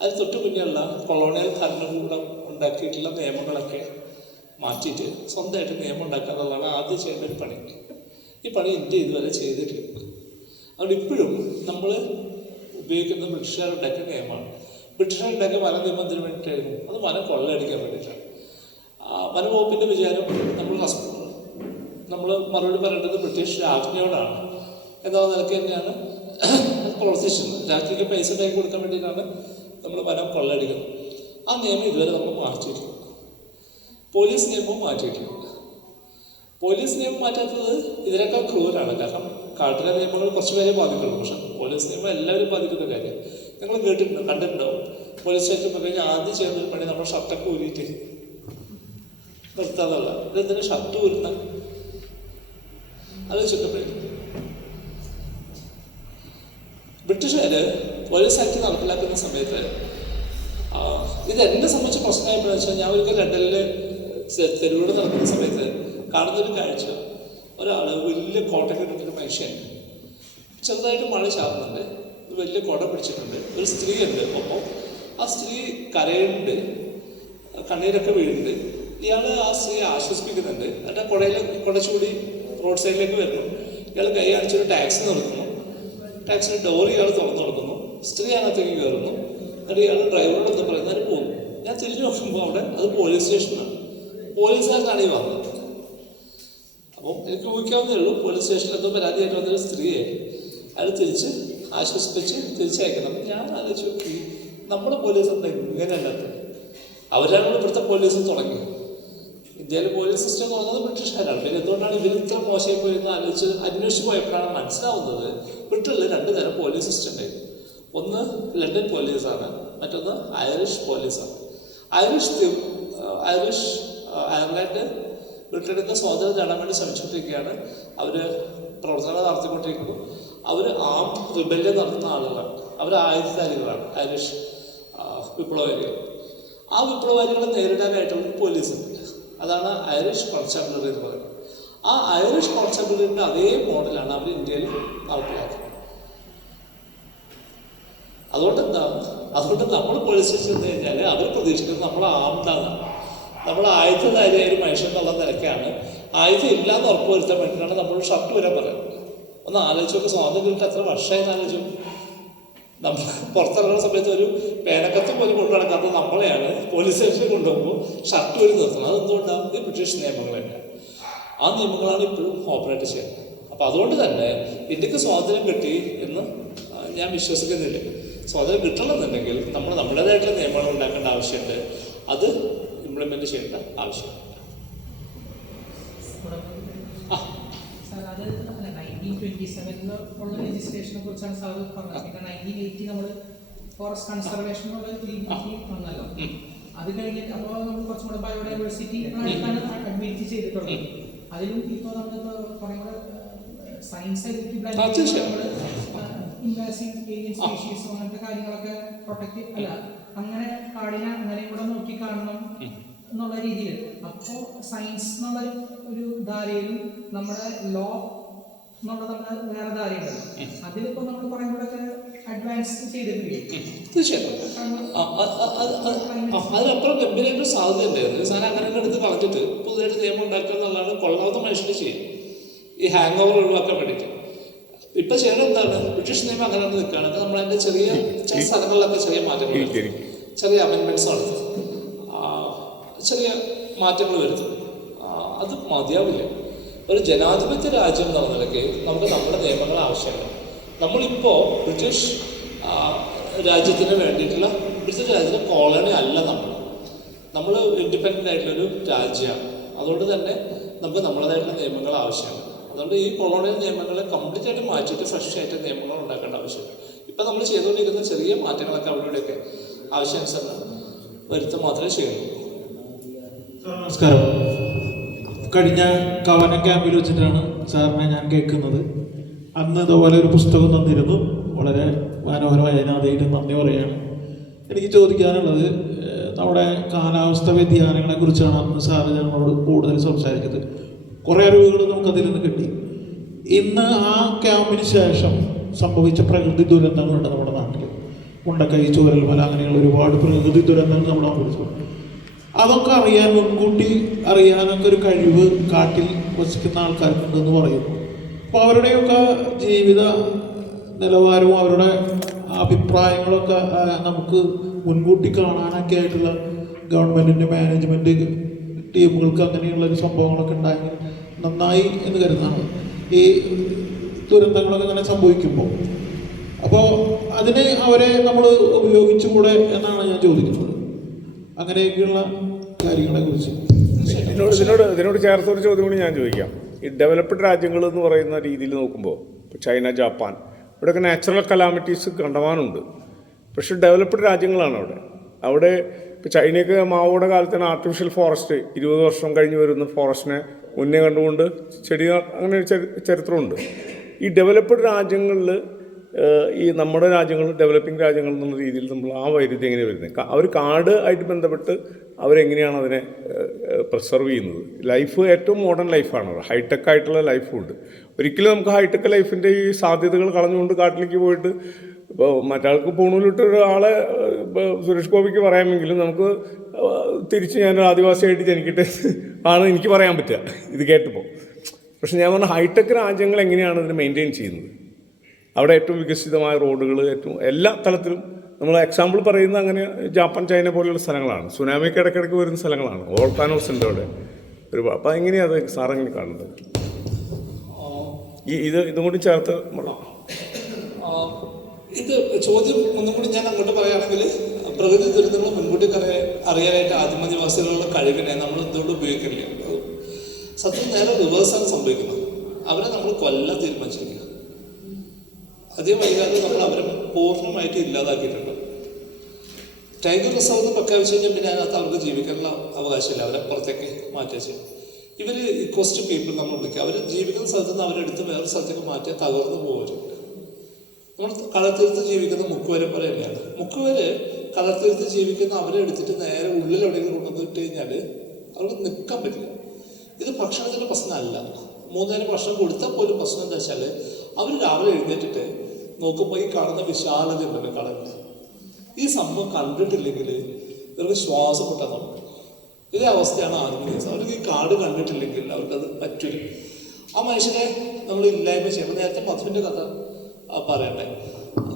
അത് തൊട്ട് മുന്നേയുള്ള കൊളോണിയൽ ഭരണകൂടം ഉണ്ടാക്കിയിട്ടുള്ള നിയമങ്ങളൊക്കെ മാറ്റിയിട്ട് സ്വന്തമായിട്ട് നിയമം ഉണ്ടാക്കുക എന്നുള്ളതാണ് ആദ്യം ചെയ്യേണ്ട ഒരു പണി. ഈ പണി ഇന്ത്യ ഇതുവരെ ചെയ്തിട്ടില്ല. അതുകൊണ്ട് ഇപ്പോഴും നമ്മൾ ഉപയോഗിക്കുന്ന ബ്രിട്ടീഷുകാരുണ്ടാക്കിയ നിയമമാണ്. ബ്രിട്ടീഷുകാരുണ്ടാക്കിയ വന നിയമത്തിന് വേണ്ടിയിട്ടായിരുന്നു, അത് വനം കൊള്ളയടിക്കാൻ വേണ്ടിയിട്ടാണ്. വനവകുപ്പിൻ്റെ വിചാരം നമ്മൾ മറുപടി പറയേണ്ടത് ബ്രിട്ടീഷ് രാജ്ഞിയോടാണ് എന്ന നിലയ്ക്ക് തന്നെയാണ് പ്രവർത്തിച്ചത്. രാജ്ഞിക്ക് പൈസ കൈ കൊടുക്കാൻ വേണ്ടിയിട്ടാണ് നമ്മൾ വനം കൊള്ളയടിക്കുന്നത്. ആ നിയമം ഇതുവരെ നമ്മൾ മാറ്റിയിട്ടില്ല. പോലീസ് നിയമവും മാറ്റിയിട്ടില്ല. പോലീസ് നിയമം മാറ്റാത്തത് ഇതിനേക്കാൾ ക്രൂരാണ്. കാരണം കാട്ടിലെ നിയമങ്ങൾ കുറച്ച് പേരെ ബാധിക്കുള്ളൂ, പക്ഷെ പോലീസ് നിയമം എല്ലാവരും ബാധിക്കുന്ന കാര്യം. നിങ്ങൾ കണ്ടിട്ടുണ്ടാവും, പോലീസ് സ്റ്റേഷനിൽ പോയി കഴിഞ്ഞാൽ ആദ്യം ചെയ്യുന്നൊരു പണി നമ്മൾ ഷർട്ടൊക്കെ ഊരിയിട്ട് നിർത്താതല്ല. ഇതെന്തിനാ ഷർട്ട് ഊരുന്ന അത് ചുറ്റപ്പറ്റി. ബ്രിട്ടീഷുകാർ പോലീസ് ആക്ട് നടപ്പിലാക്കുന്ന സമയത്ത് ഇതെന്നെ സംബന്ധിച്ച് പ്രശ്നമായപ്പോഴെന്ന് വെച്ചാൽ ഞാൻ ഒരിക്കൽ ലണ്ടനിൽ തെരുവോട് നടക്കുന്ന സമയത്ത് കാണുന്നൊരു കാഴ്ച, ഒരാൾ വലിയ കോട്ടൊക്കെ ഇട്ടിട്ടൊരു മനുഷ്യൻ, ചെറുതായിട്ട് മഴ ചാറുന്നുണ്ട്, വലിയ കുട പിടിച്ചിട്ടുണ്ട്, ഒരു സ്ത്രീ ഉണ്ട് ഒപ്പം. ആ സ്ത്രീ കരയുന്നുണ്ട്, കണ്ണീരൊക്കെ വീഴുന്നുണ്ട്. ഇയാൾ ആ സ്ത്രീയെ ആശ്വസിപ്പിക്കുന്നുണ്ട്. എന്നിട്ട് കുട ചൂടി റോഡ് സൈഡിലേക്ക് വരുന്നു. ഇയാൾ കൈ കാണിച്ചൊരു ടാക്സി നിർത്തുന്നു. ടാക്സിയുടെ ഡോർ ഇയാൾ തുറന്നു കൊടുക്കുന്നു. സ്ത്രീ അതിനകത്തേക്ക് കയറുന്നു. എന്നിട്ട് ഇയാൾ ഡ്രൈവറോട് എന്താ പറയുന്നത് പോകുന്നു. ഞാൻ തിരിഞ്ഞു നോക്കുമ്പോൾ അവിടെ അത് പോലീസ് സ്റ്റേഷനാണ്. പോലീസുകാരനാണ് ഈ വന്നത്. അപ്പം എനിക്ക് ഊഹിക്കാവുന്നേ ഉള്ളൂ, പോലീസ് സ്റ്റേഷനിൽ എന്തോ പരാതിയായിട്ട് വന്നൊരു സ്ത്രീയെ അയാൾ തിരിച്ച് ആശ്വസിപ്പിച്ച് തിരിച്ചയക്കണം. ഞാൻ ആലോചിച്ച് നോക്കി, നമ്മുടെ പോലീസ് എന്താ ഇങ്ങനെയല്ലാത്ത? അവരാണ് ഇവിടുത്തെ പോലീസ് തുടങ്ങി. ഇന്ത്യയിലെ പോലീസ് സിസ്റ്റം തുടങ്ങുന്നത് ബ്രിട്ടീഷുകാരാണ്. പിന്നെ എന്തുകൊണ്ടാണ് ഇവർ ഇത്ര മോശമായി പോയെന്ന് അന്വേഷിച്ച് പോയപ്പോഴാണ് മനസ്സിലാവുന്നത് ബ്രിട്ടനിൽ 2 തരം പോലീസ് സിസ്റ്റം ഉണ്ടായിരുന്നു. ഒന്ന് ലണ്ടൻ പോലീസാണ്, മറ്റൊന്ന് ഐറിഷ് പോലീസാണ്. അയർലൻഡ് ബ്രിട്ടനിൽ നിന്ന് സ്വാതന്ത്ര്യം നേടാൻ വേണ്ടി ശ്രമിച്ചുകൊണ്ടിരിക്കുകയാണ്. അവർ പ്രവർത്തനങ്ങൾ നടത്തിക്കൊണ്ടിരിക്കുന്നു. അവർ ആംഡ് റിബല്യൻ നടത്തുന്ന ആളുകളാണ്. അവർ ആയുധധാരികളാണ്, ഐറിഷ് വിപ്ലവകാരികൾ. ആ വിപ്ലവകാരികളെ നേരിടാനായിട്ടുള്ള പോലീസുണ്ട്. അതാണ് ഐറിഷ് കോൺസ്റ്റാബിളറി എന്ന് പറയുന്നത്. ആ ഐറിഷ് കോൺസ്റ്റാബിളറിൻ്റെ അതേ മോഡലാണ് അവർ ഇന്ത്യയിൽ നടപ്പിലാക്കുന്നത്. അതുകൊണ്ട് നമ്മൾ പോലീസ് സ്റ്റേഷനിൽ നിന്ന് കഴിഞ്ഞാൽ അവർ പ്രതീക്ഷിക്കുന്നത് നമ്മൾ ആംഡാണ്, നമ്മൾ ആയുധധാരിയായ ഒരു മനുഷ്യൻ എന്നുള്ള നിലയ്ക്കാണ്. ആയുധം ഇല്ലാന്ന് ഉറപ്പുവരുത്താൻ വേണ്ടിയിട്ടാണ് നമ്മൾ ഷർട്ട് വരാൻ പറയുന്നത്. ഒന്ന് ആലോചിച്ച് നോക്കി, സ്വാതന്ത്ര്യം കിട്ടിയിട്ട് എത്ര വർഷമായി ആലോചിച്ചു. നമ്മൾ പുറത്തിറങ്ങുന്ന സമയത്ത് ഒരു പേനക്കത്ത് പോലും കൊണ്ടു നടക്കാത്ത നമ്മളെയാണ് പോലീസ് സ്റ്റേഷനിൽ കൊണ്ടുപോകുമ്പോൾ ഷർട്ട് വഴി നിർത്തുന്നത്. അതെന്തുകൊണ്ടാണ്? ഈ ബ്രിട്ടീഷ് നിയമങ്ങളല്ല. ആ നിയമങ്ങളാണ് ഇപ്പോഴും ഓപ്പറേറ്റ് ചെയ്യുന്നത്. അപ്പോൾ അതുകൊണ്ട് തന്നെ ഇന്ത്യക്ക് സ്വാതന്ത്ര്യം കിട്ടി എന്ന് ഞാൻ വിശ്വസിക്കുന്നില്ല. സ്വാതന്ത്ര്യം കിട്ടണമെന്നുണ്ടെങ്കിൽ നമ്മൾ നമ്മുടേതായിട്ടുള്ള നിയമങ്ങൾ ഉണ്ടാക്കേണ്ട ആവശ്യമുണ്ട്. അത് ഇംപ്ലിമെന്റ് ചെയ്യേണ്ട ആവശ്യമുണ്ട്. അത് 1927 ഉള്ള ലെജിസ്ലേഷനെ കുറിച്ചാണ് സാർ പറഞ്ഞത്. പിന്നെ 1980 നമ്മൾ ഫോറസ്റ്റ് കൺസർവേഷനുള്ള വന്നല്ലോ. അത് കഴിഞ്ഞിട്ട് അപ്പോൾ നമ്മൾ കുറച്ചും കൂടെ ബയോഡൈവേഴ്സിറ്റി ആയിട്ടാണ് അഡ്മിറ്റ് ചെയ്തിട്ടുള്ളത്. അതിലും ഇപ്പോൾ നമ്മളിപ്പോൾ കുറേ കൂടെ സയൻസ് ഇൻവാസീവ് ഏലിയൻ സ്പീഷീസും അങ്ങനത്തെ കാര്യങ്ങളൊക്കെ പ്രൊട്ടക്റ്റ് അങ്ങനെ കാടിനെ അങ്ങനെ കൂടെ നോക്കി കാണണം എന്നുള്ള രീതിയിൽ. അപ്പോൾ സയൻസ് എന്നുള്ള ഒരു ധാരയിലും നമ്മുടെ ലോ എന്നുള്ള നമ്മുടെ വേറെ ധാരയുണ്ടല്ലോ, അതിലിപ്പോൾ നമ്മൾ കുറേ കൂടെ ഒക്കെ അഡ്വാൻസ് ചെയ്തിട്ടില്ലേ? തീർച്ചയായിട്ടും അതിനപ്പുറം ഗംഭീരമായിട്ട് സാധ്യതയുണ്ടായിരുന്നു. സാധനം അങ്ങനെ എടുത്ത് കളഞ്ഞിട്ട് പുതുതായിട്ട് നിയമം ഉണ്ടാക്കുക എന്നുള്ളതാണ് കൊള്ളാവുന്ന മനുഷ്യന് ചെയ്യും, ഈ ഹാങ് ഓവർ ഒഴിവാക്കാൻ വേണ്ടിയിട്ട്. ഇപ്പം ചെയ്യണം എന്താണ്, ബ്രിട്ടീഷ് നിയമം അങ്ങനെ നിൽക്കുകയാണ്. അപ്പം നമ്മളതിൻ്റെ ചില സ്ഥലങ്ങളിലൊക്കെ ചെറിയ മാറ്റങ്ങൾ വരുത്തും, ചെറിയ അമെൻമെൻറ്റ്സ് നടത്തും, ചെറിയ മാറ്റങ്ങൾ വരുത്തും. അത് മതിയാവില്ല. ഒരു ജനാധിപത്യ രാജ്യം എന്ന നിലയ്ക്ക് നമുക്ക് നമ്മുടെ നിയമങ്ങൾ ആവശ്യമാണ്. നമ്മളിപ്പോൾ ബ്രിട്ടീഷ് രാജ്യത്തിന് വേണ്ടിയിട്ടുള്ള ബ്രിട്ടീഷ് രാജ്യത്തിൻ്റെ കോളനി അല്ല നമ്മൾ ഇൻഡിപെൻഡൻ്റ് ആയിട്ടുള്ളൊരു രാജ്യമാണ്. അതുകൊണ്ട് തന്നെ നമുക്ക് നമ്മുടേതായിട്ടുള്ള നിയമങ്ങൾ ആവശ്യമാണ്. അതുകൊണ്ട് ഈ കൊളോണിയൽ നിയമങ്ങളെ കംപ്ലീറ്റ് ആയിട്ട് മാറ്റിയിട്ട് ഫ്രഷ് ആയിട്ട് നിയമങ്ങൾ ഉണ്ടാക്കേണ്ട ആവശ്യമില്ല. ഇപ്പം നമ്മൾ ചെയ്തുകൊണ്ടിരിക്കുന്ന ചെറിയ മാറ്റങ്ങളൊക്കെ അവിടെയൊക്കെ ആവശ്യാനുസരണം വരുത്താൻ മാത്രമേ ചെയ്യുള്ളൂ. നമസ്കാരം. കഴിഞ്ഞ കവന ക്യാമ്പിൽ വെച്ചിട്ടാണ് സാറിനെ ഞാൻ കേൾക്കുന്നത്. അന്ന് ഇതുപോലെ ഒരു പുസ്തകം തന്നിരുന്നു, വളരെ മനോഹരമായി. അതിനാദ്യമായിട്ട് നന്ദി പറയുകയാണ്. എനിക്ക് ചോദിക്കാനുള്ളത്, നമ്മുടെ കാലാവസ്ഥ വ്യതിയാനങ്ങളെ കുറിച്ചാണ് അന്ന് സാറ് ഞങ്ങളോട് കൂടുതൽ സംസാരിച്ചത്. കുറേ അറിവുകൾ നമുക്കതിൽ നിന്ന് കിട്ടി. ഇന്ന് ആ ക്യാമ്പിന് ശേഷം സംഭവിച്ച പ്രകൃതി ദുരന്തങ്ങളുണ്ട് നമ്മുടെ നാട്ടിൽ. മുണ്ടക്കൈ, ചൂരൽമല, അങ്ങനെയുള്ള ഒരുപാട് പ്രകൃതി ദുരന്തങ്ങൾ നമ്മൾ അനുഭവിച്ചു. അതൊക്കെ അറിയാൻ, മുൻകൂട്ടി അറിയാനൊക്കെ ഒരു കഴിവ് കാട്ടിൽ വസിക്കുന്ന ആൾക്കാർക്കുണ്ടെന്ന് പറയുന്നു. അപ്പോൾ അവരുടെയൊക്കെ ജീവിത നിലവാരവും അവരുടെ അഭിപ്രായങ്ങളൊക്കെ നമുക്ക് മുൻകൂട്ടി കാണാനൊക്കെ ആയിട്ടുള്ള ഗവൺമെൻറ്റിൻ്റെ മാനേജ്മെൻറ്റ് ടീമുകൾക്ക് അങ്ങനെയുള്ളൊരു സംഭവങ്ങളൊക്കെ ഉണ്ടായെങ്കിൽ നന്നായി എന്ന് കരുതാണ് ഈ ദുരന്തങ്ങളൊക്കെ ഇങ്ങനെ സംഭവിക്കുമ്പോൾ. അപ്പോൾ അതിന് അവരെ നമ്മൾ ഉപയോഗിച്ചുകൂടെ എന്നാണ് ഞാൻ ചോദിക്കുന്നത്, അങ്ങനെയൊക്കെയുള്ള കാര്യങ്ങളെക്കുറിച്ച്. ഇതിനോട് ചേർത്തൊരു ചോദ്യം കൂടി ഞാൻ ചോദിക്കാം. ഈ ഡെവലപ്ഡ് രാജ്യങ്ങൾ എന്ന് പറയുന്ന രീതിയിൽ നോക്കുമ്പോൾ ഇപ്പോൾ ചൈന, ജപ്പാൻ, ഇവിടെയൊക്കെ നാച്ചുറൽ കലാമിറ്റീസ് കണ്ടമാനുണ്ട്. പക്ഷേ ഡെവലപ്ഡ് രാജ്യങ്ങളാണ് അവിടെ ഇപ്പോൾ ചൈനയ്ക്ക് മാവോയുടെ കാലത്താണ് ആർട്ടിഫിഷ്യൽ ഫോറസ്റ്റ് 20 വർഷം കഴിഞ്ഞ് വരുന്ന ഫോറസ്റ്റിനെ മുന്നേ കണ്ടുകൊണ്ട് ചെടികൾ, അങ്ങനെ ഒരു ചരിത്രമുണ്ട്. ഈ ഡെവലപ്ഡ് രാജ്യങ്ങളിൽ ഈ നമ്മുടെ രാജ്യങ്ങൾ, ഡെവലപ്പിംഗ് രാജ്യങ്ങൾ എന്നുള്ള രീതിയിൽ നമ്മൾ ആ വൈരുദ്ധ്യം എങ്ങനെ വരുന്നത്? അവർ കാട് ആയിട്ട് ബന്ധപ്പെട്ട് അവരെങ്ങനെയാണ് അതിനെ പ്രിസർവ് ചെയ്യുന്നത്? ലൈഫ് ഏറ്റവും മോഡേൺ ലൈഫാണ്, ഹൈടെക് ആയിട്ടുള്ള ലൈഫും ഉണ്ട്. ഒരിക്കലും നമുക്ക് ഹൈടെക് ലൈഫിൻ്റെ ഈ സാധ്യതകൾ കളഞ്ഞുകൊണ്ട് കാട്ടിലേക്ക് പോയിട്ട് ഇപ്പോൾ മറ്റാൾക്ക് പൂണൂലിട്ട് ഒരാളെ സുരേഷ് ഗോപിക്ക് പറയാമെങ്കിലും നമുക്ക് തിരിച്ച് ഞാനൊരു ആദിവാസിയായിട്ട് ജനിക്കട്ടെ ആണ് എനിക്ക് പറയാൻ പറ്റുക ഇത് കേട്ടപ്പോൾ. പക്ഷെ ഞാൻ പറഞ്ഞ ഹൈടെക് രാജ്യങ്ങൾ എങ്ങനെയാണ് ഇതിനെ മെയിൻറ്റെയിൻ ചെയ്യുന്നത്? അവിടെ ഏറ്റവും വികസിതമായ റോഡുകൾ, ഏറ്റവും എല്ലാ തലത്തിലും നമ്മൾ എക്സാമ്പിൾ പറയുന്നത് അങ്ങനെ ജപ്പാൻ, ചൈന പോലെയുള്ള സ്ഥലങ്ങളാണ്. സുനാമിക്ക് ഇടയ്ക്കിടയ്ക്ക് വരുന്ന സ്ഥലങ്ങളാണ്. വോൾക്കാനോസ് ഉണ്ട് അവിടെ ഒരുപാട്. അപ്പം എങ്ങനെയാണ് അത് സാറെങ്ങനെ കാണുന്നത്? ഇതും കൂടി ചേർത്ത് ഇത് ചോദ്യം ഒന്നും കൂടി ഞാൻ അങ്ങോട്ട് പറയുകയാണെങ്കിൽ, പ്രകൃതി ദുരന്തങ്ങൾ മുൻകൂട്ടി അറിയാനായിട്ട് ആദിമനിവാസികളുടെ കഴിവിനെ നമ്മൾ എന്തുകൊണ്ട് ഉപയോഗിക്കില്ല? സത്യം നേരെ റിവേഴ്സാണ് സംഭവിക്കുന്നത്. അവരെ നമ്മൾ കൊല്ലാൻ തീരുമാനിച്ചിരിക്കുക. അധികം വൈകാതെ നമ്മൾ അവരെ പൂർണ്ണമായിട്ട് ഇല്ലാതാക്കിയിട്ടുണ്ട്. ടൈഗർ റിസർവ് എന്ന് പ്രഖ്യാപിച്ചു കഴിഞ്ഞാൽ പിന്നെ അതിനകത്ത് അവർക്ക് ജീവിക്കാനുള്ള അവകാശമില്ല, അവരെ പുറത്തേക്ക് മാറ്റിവെച്ചു. ഇവർ ഇക്വസ്റ്റ് പീപ്പിൾ നമ്മൾ വിളിക്കുക. അവർ ജീവിക്കുന്ന സ്ഥലത്ത് നിന്ന് അവരെടുത്ത് വേറൊരു സ്ഥലത്തേക്ക് മാറ്റിയാൽ തകർന്നു പോകും. നമ്മൾ കടൽത്തീരത്ത് ജീവിക്കുന്ന മുക്കുവരെ പോലെ തന്നെയാണ്. മുക്കുവര് കടൽത്തീരത്ത് ജീവിക്കുന്ന അവരെ എടുത്തിട്ട് നേരെ ഉള്ളിൽ എവിടെയെങ്കിലും കൊണ്ടുവന്നിട്ട് കഴിഞ്ഞാൽ അവർക്ക് നിൽക്കാൻ പറ്റില്ല. ഇത് ഭക്ഷണത്തിൻ്റെ പ്രശ്നമല്ല. 3 നേരം ഭക്ഷണം കൊടുത്താൽ പോലും പ്രശ്നം എന്താ വെച്ചാൽ അവർ രാവിലെ എഴുന്നേറ്റിട്ട് നോക്കുമ്പോൾ ഈ കാണുന്ന വിശാലത ഉണ്ടല്ലോ കടലിൽ, ഈ സംഭവം കണ്ടിട്ടില്ലെങ്കിൽ ഇവർക്ക് ശ്വാസം പൊട്ടാൻ തുടങ്ങും. ഇതേ അവസ്ഥയാണ് ആദിവാസി. അവർക്ക് ഈ കാട് കണ്ടിട്ടില്ലെങ്കിൽ അവർക്കത് പറ്റില്ല. ആ മനുഷ്യനെ നമ്മൾ ഇല്ലായ്മ ചെയ്യണം. നേരത്തെ മധുവിൻ്റെ കഥ പറയണ്ടേ,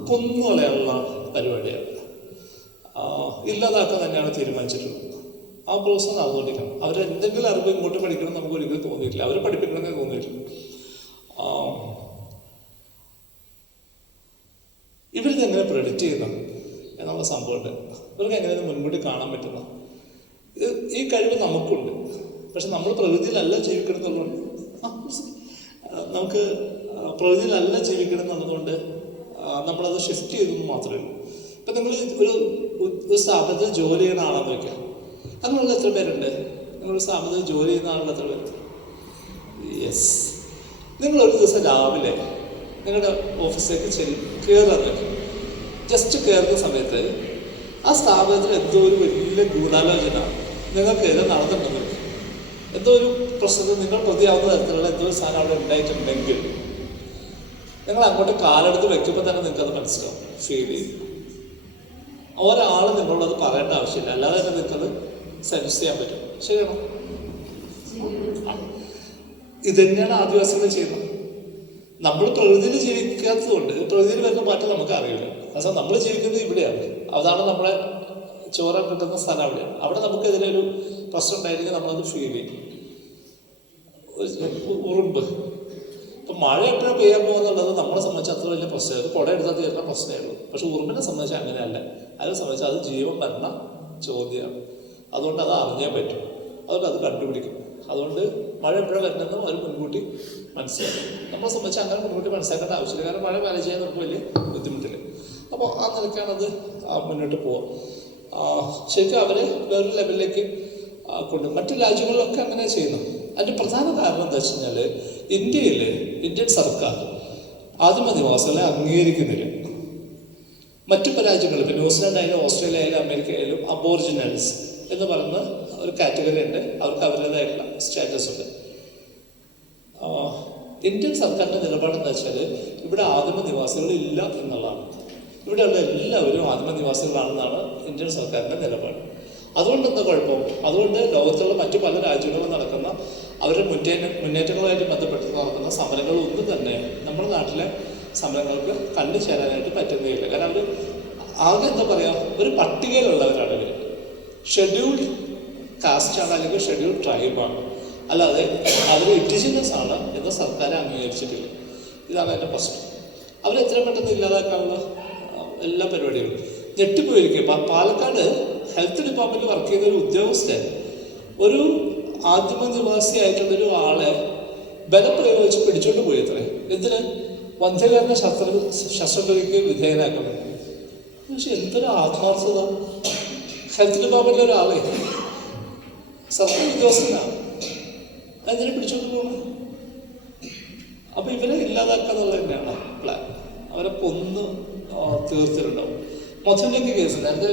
കൊന്നുകളയാനുള്ള പരിപാടിയാണ്, ഇല്ലാതാക്കാൻ തന്നെയാണ് തീരുമാനിച്ചിട്ടുള്ളത്. ആ പ്രോസസ് നടന്നുകൊണ്ടിരിക്കണം. അവരെന്തെങ്കിലും അറിവ് ഇങ്ങോട്ട് പഠിക്കണം നമുക്ക് ഒരിക്കലും തോന്നിയിട്ടില്ല. അവരെ പഠിപ്പിക്കണമെന്നേ തോന്നിയിട്ടില്ല. ഇവരിത് എങ്ങനെ പ്രെഡിക്റ്റ് ചെയ്യുന്നത് എന്നുള്ള സംഭവമുണ്ട്. ഇവർക്ക് എങ്ങനെ മുൻകൂട്ടി കാണാൻ പറ്റുന്ന ഈ കഴിവ് നമുക്കുണ്ട്. പക്ഷെ നമ്മൾ പ്രകൃതിയിലല്ല ജീവിക്കണം എന്നുള്ളതുകൊണ്ട്, നമുക്ക് പ്രകൃതിയിലല്ല ജീവിക്കണം എന്നുള്ളതുകൊണ്ട് നമ്മളത് ഷിഫ്റ്റ് ചെയ്തെന്ന് മാത്രമേ ഉള്ളൂ. ഇപ്പം നിങ്ങൾ ഒരു സ്ഥാപനത്തിൽ ജോലി ചെയ്യുന്ന ആളാന്ന് വയ്ക്കാം. അങ്ങനെയുള്ള എത്ര പേരുണ്ട്? നിങ്ങളൊരു സ്ഥാപനത്തിൽ ജോലി ചെയ്യുന്ന ആളുകൾ എത്ര പേരുണ്ട്? യെസ്. നിങ്ങളൊരു ദിവസം രാവിലെ നിങ്ങളുടെ ഓഫീസിലേക്ക് കയറാൻ വയ്ക്കും. ജസ്റ്റ് കയറുന്ന സമയത്ത് ആ സ്ഥാപനത്തിൽ എന്തോ ഒരു വലിയ ഗൂഢാലോചന നിങ്ങൾക്കെതിരെ നടന്നിട്ടുണ്ടെങ്കിൽ, എന്തോ ഒരു പ്രശ്നത്തിൽ നിങ്ങൾ പ്രതിയാവുന്ന തരത്തിലുള്ള എന്തോ ഒരു സാധനം അവിടെ ഉണ്ടായിട്ടുണ്ടെങ്കിൽ നിങ്ങൾ അങ്ങോട്ട് കാലെടുത്ത് വെക്കുമ്പോൾ തന്നെ നിങ്ങൾക്കത് മനസ്സിലാവും, ഫീൽ ചെയ്യും. ഒരാൾ നിങ്ങളോടത് പറയേണ്ട ആവശ്യമില്ല, അല്ലാതെ തന്നെ നിങ്ങൾക്കത് സെൻസ് ചെയ്യാൻ പറ്റും. ശരിയാണോ? ഇത് തന്നെയാണ് ആദിവാസികൾ ചെയ്യുന്നത്. നമ്മൾ പ്രകൃതിയിൽ ജീവിക്കാത്തതുകൊണ്ട് പ്രകൃതിയിൽ വരുന്ന മാറ്റം നമുക്ക് അറിയില്ല. കാരണം നമ്മൾ ജീവിക്കുന്നത് ഇവിടെയാണ്, അതാണ് നമ്മളെ ചോര കിട്ടുന്ന സ്ഥലം അവിടെയാണ്. അവിടെ നമുക്കെതിരെ ഒരു പ്രശ്നം ഉണ്ടായിരിക്കും, നമ്മളത് ഫീൽ ചെയ്യും. ഉറുമ്പ് ഇപ്പം മഴ എപ്പോഴും പെയ്യാൻ പോകുന്നുള്ളത് നമ്മളെ സംബന്ധിച്ച് അത്ര വലിയ പ്രശ്നമായിരുന്നു, കുട എടുത്താൽ തീരുന്ന പ്രശ്നമേ ഉള്ളൂ. പക്ഷെ ഉറുമ്പിനെ സംബന്ധിച്ച് അങ്ങനെയല്ല. അതിനെ സംബന്ധിച്ച് അത് ജീവൻ വരുന്ന ചോദ്യമാണ്. അതുകൊണ്ട് അത് അറിഞ്ഞേ പറ്റും, അതുകൊണ്ട് അത് കണ്ടുപിടിക്കും. അതുകൊണ്ട് മഴ എപ്പോഴും വരുന്നതെന്ന് ഒരു മുൻകൂട്ടി മനസ്സിലാക്കും. നമ്മളെ സംബന്ധിച്ച് അങ്ങനെ മുൻകൂട്ടി മനസ്സിലാക്കേണ്ട ആവശ്യമില്ല, കാരണം മഴ മാനേജ് ചെയ്യാൻ നമുക്ക് വലിയ ബുദ്ധിമുട്ടില്ല. അപ്പോൾ ആ നിലയ്ക്കാണത് മുന്നോട്ട് പോവുക. ശരിക്കും അവരെ വേറൊരു ലെവലിലേക്ക് കൊണ്ട് മറ്റു രാജ്യങ്ങളിലൊക്കെ അങ്ങനെ ചെയ്യുന്നു. അതിൻ്റെ പ്രധാന കാരണം എന്താ വെച്ച് കഴിഞ്ഞാൽ ഇന്ത്യൻ സർക്കാർ ആദിമനിവാസികളെ അംഗീകരിക്കുന്നില്ല. മറ്റു രാജ്യങ്ങളിൽ, ഇപ്പോൾ ന്യൂസിലാൻഡ് ആയാലും ഓസ്ട്രേലിയ ആയാലും അമേരിക്ക ആയാലും അബോറിജിനൽസ് എന്ന് പറയുന്ന ഒരു കാറ്റഗറി ഉണ്ട്, അവർക്ക് അവരുടേതായിട്ടുള്ള സ്റ്റാറ്റസ് ഉണ്ട്. ഇന്ത്യൻ സർക്കാരിൻ്റെ നിലപാടെന്ന് വെച്ചാൽ ഇവിടെ ആദിമനിവാസികൾ ഇല്ല എന്നുള്ളതാണ്. ഇവിടെയുള്ള എല്ലാവരും ആദിമനിവാസികളാണെന്നാണ് ഇന്ത്യൻ സർക്കാരിൻ്റെ നിലപാട്. അതുകൊണ്ട് എന്താ കുഴപ്പം? അതുകൊണ്ട് ലോകത്തുള്ള മറ്റു പല രാജ്യങ്ങളിലും നടക്കുന്ന അവരുടെ മുന്നേറ്റങ്ങളുമായിട്ട് ബന്ധപ്പെട്ട് നടക്കുന്ന സമരങ്ങളൊന്നും തന്നെ നമ്മുടെ നാട്ടിലെ സമരങ്ങൾക്ക് കണ്ടു ചേരാനായിട്ട് പറ്റുന്നേയില്ല. കാരണം അവർ ആകെ എന്താ പറയുക, ഒരു പട്ടികയിലുള്ളവരാണ് ഇവർ. ഷെഡ്യൂൾഡ് കാസ്റ്റാണ് അല്ലെങ്കിൽ ഷെഡ്യൂൾഡ് ട്രൈബാണ്, അല്ലാതെ അവർ ഇൻഡിജിനസ് ആണ് എന്ന് സർക്കാർ അംഗീകരിച്ചിട്ടില്ല. ഇതാണ് അതിൻ്റെ പ്രശ്നം. അവരെത്രയും പെട്ടെന്ന് ഇല്ലാതാക്കാനുള്ള എല്ലാ പരിപാടികളും ഞെട്ടിപ്പോയിരിക്കും. പാലക്കാട് ഹെൽത്ത് ഡിപ്പാർട്ട്മെൻറ്റിൽ വർക്ക് ചെയ്ത ഒരു ഉദ്യോഗസ്ഥൻ ഒരു ആദിമനിവാസിയായിട്ടുള്ളൊരു ആളെ ബലപ്രയോഗിച്ച് പിടിച്ചോണ്ട് പോയി. അത്രേ എന്തിന്? വന്ധ്യകരണ ശസ്ത്രക്രിയക്ക് വിധേയനാക്കണം. പക്ഷെ എന്തൊരു ആത്മാർത്ഥത! ഹെൽത്ത് ഡിപ്പാർട്ട്മെൻറ്റിലെ ഒരാളെ സർക്കാർ ഉദ്യോഗസ്ഥനാണ്, അതിനെ പിടിച്ചോണ്ട് പോകണം. അപ്പോൾ ഇവരെ ഇല്ലാതാക്കാന്നുള്ളത് തന്നെയാണ് പ്ലാൻ. അവരെ കൊന്ന് തീർത്തിട്ടുണ്ടാവും. മധുവിൻ്റെ കേസ് നേരത്തെ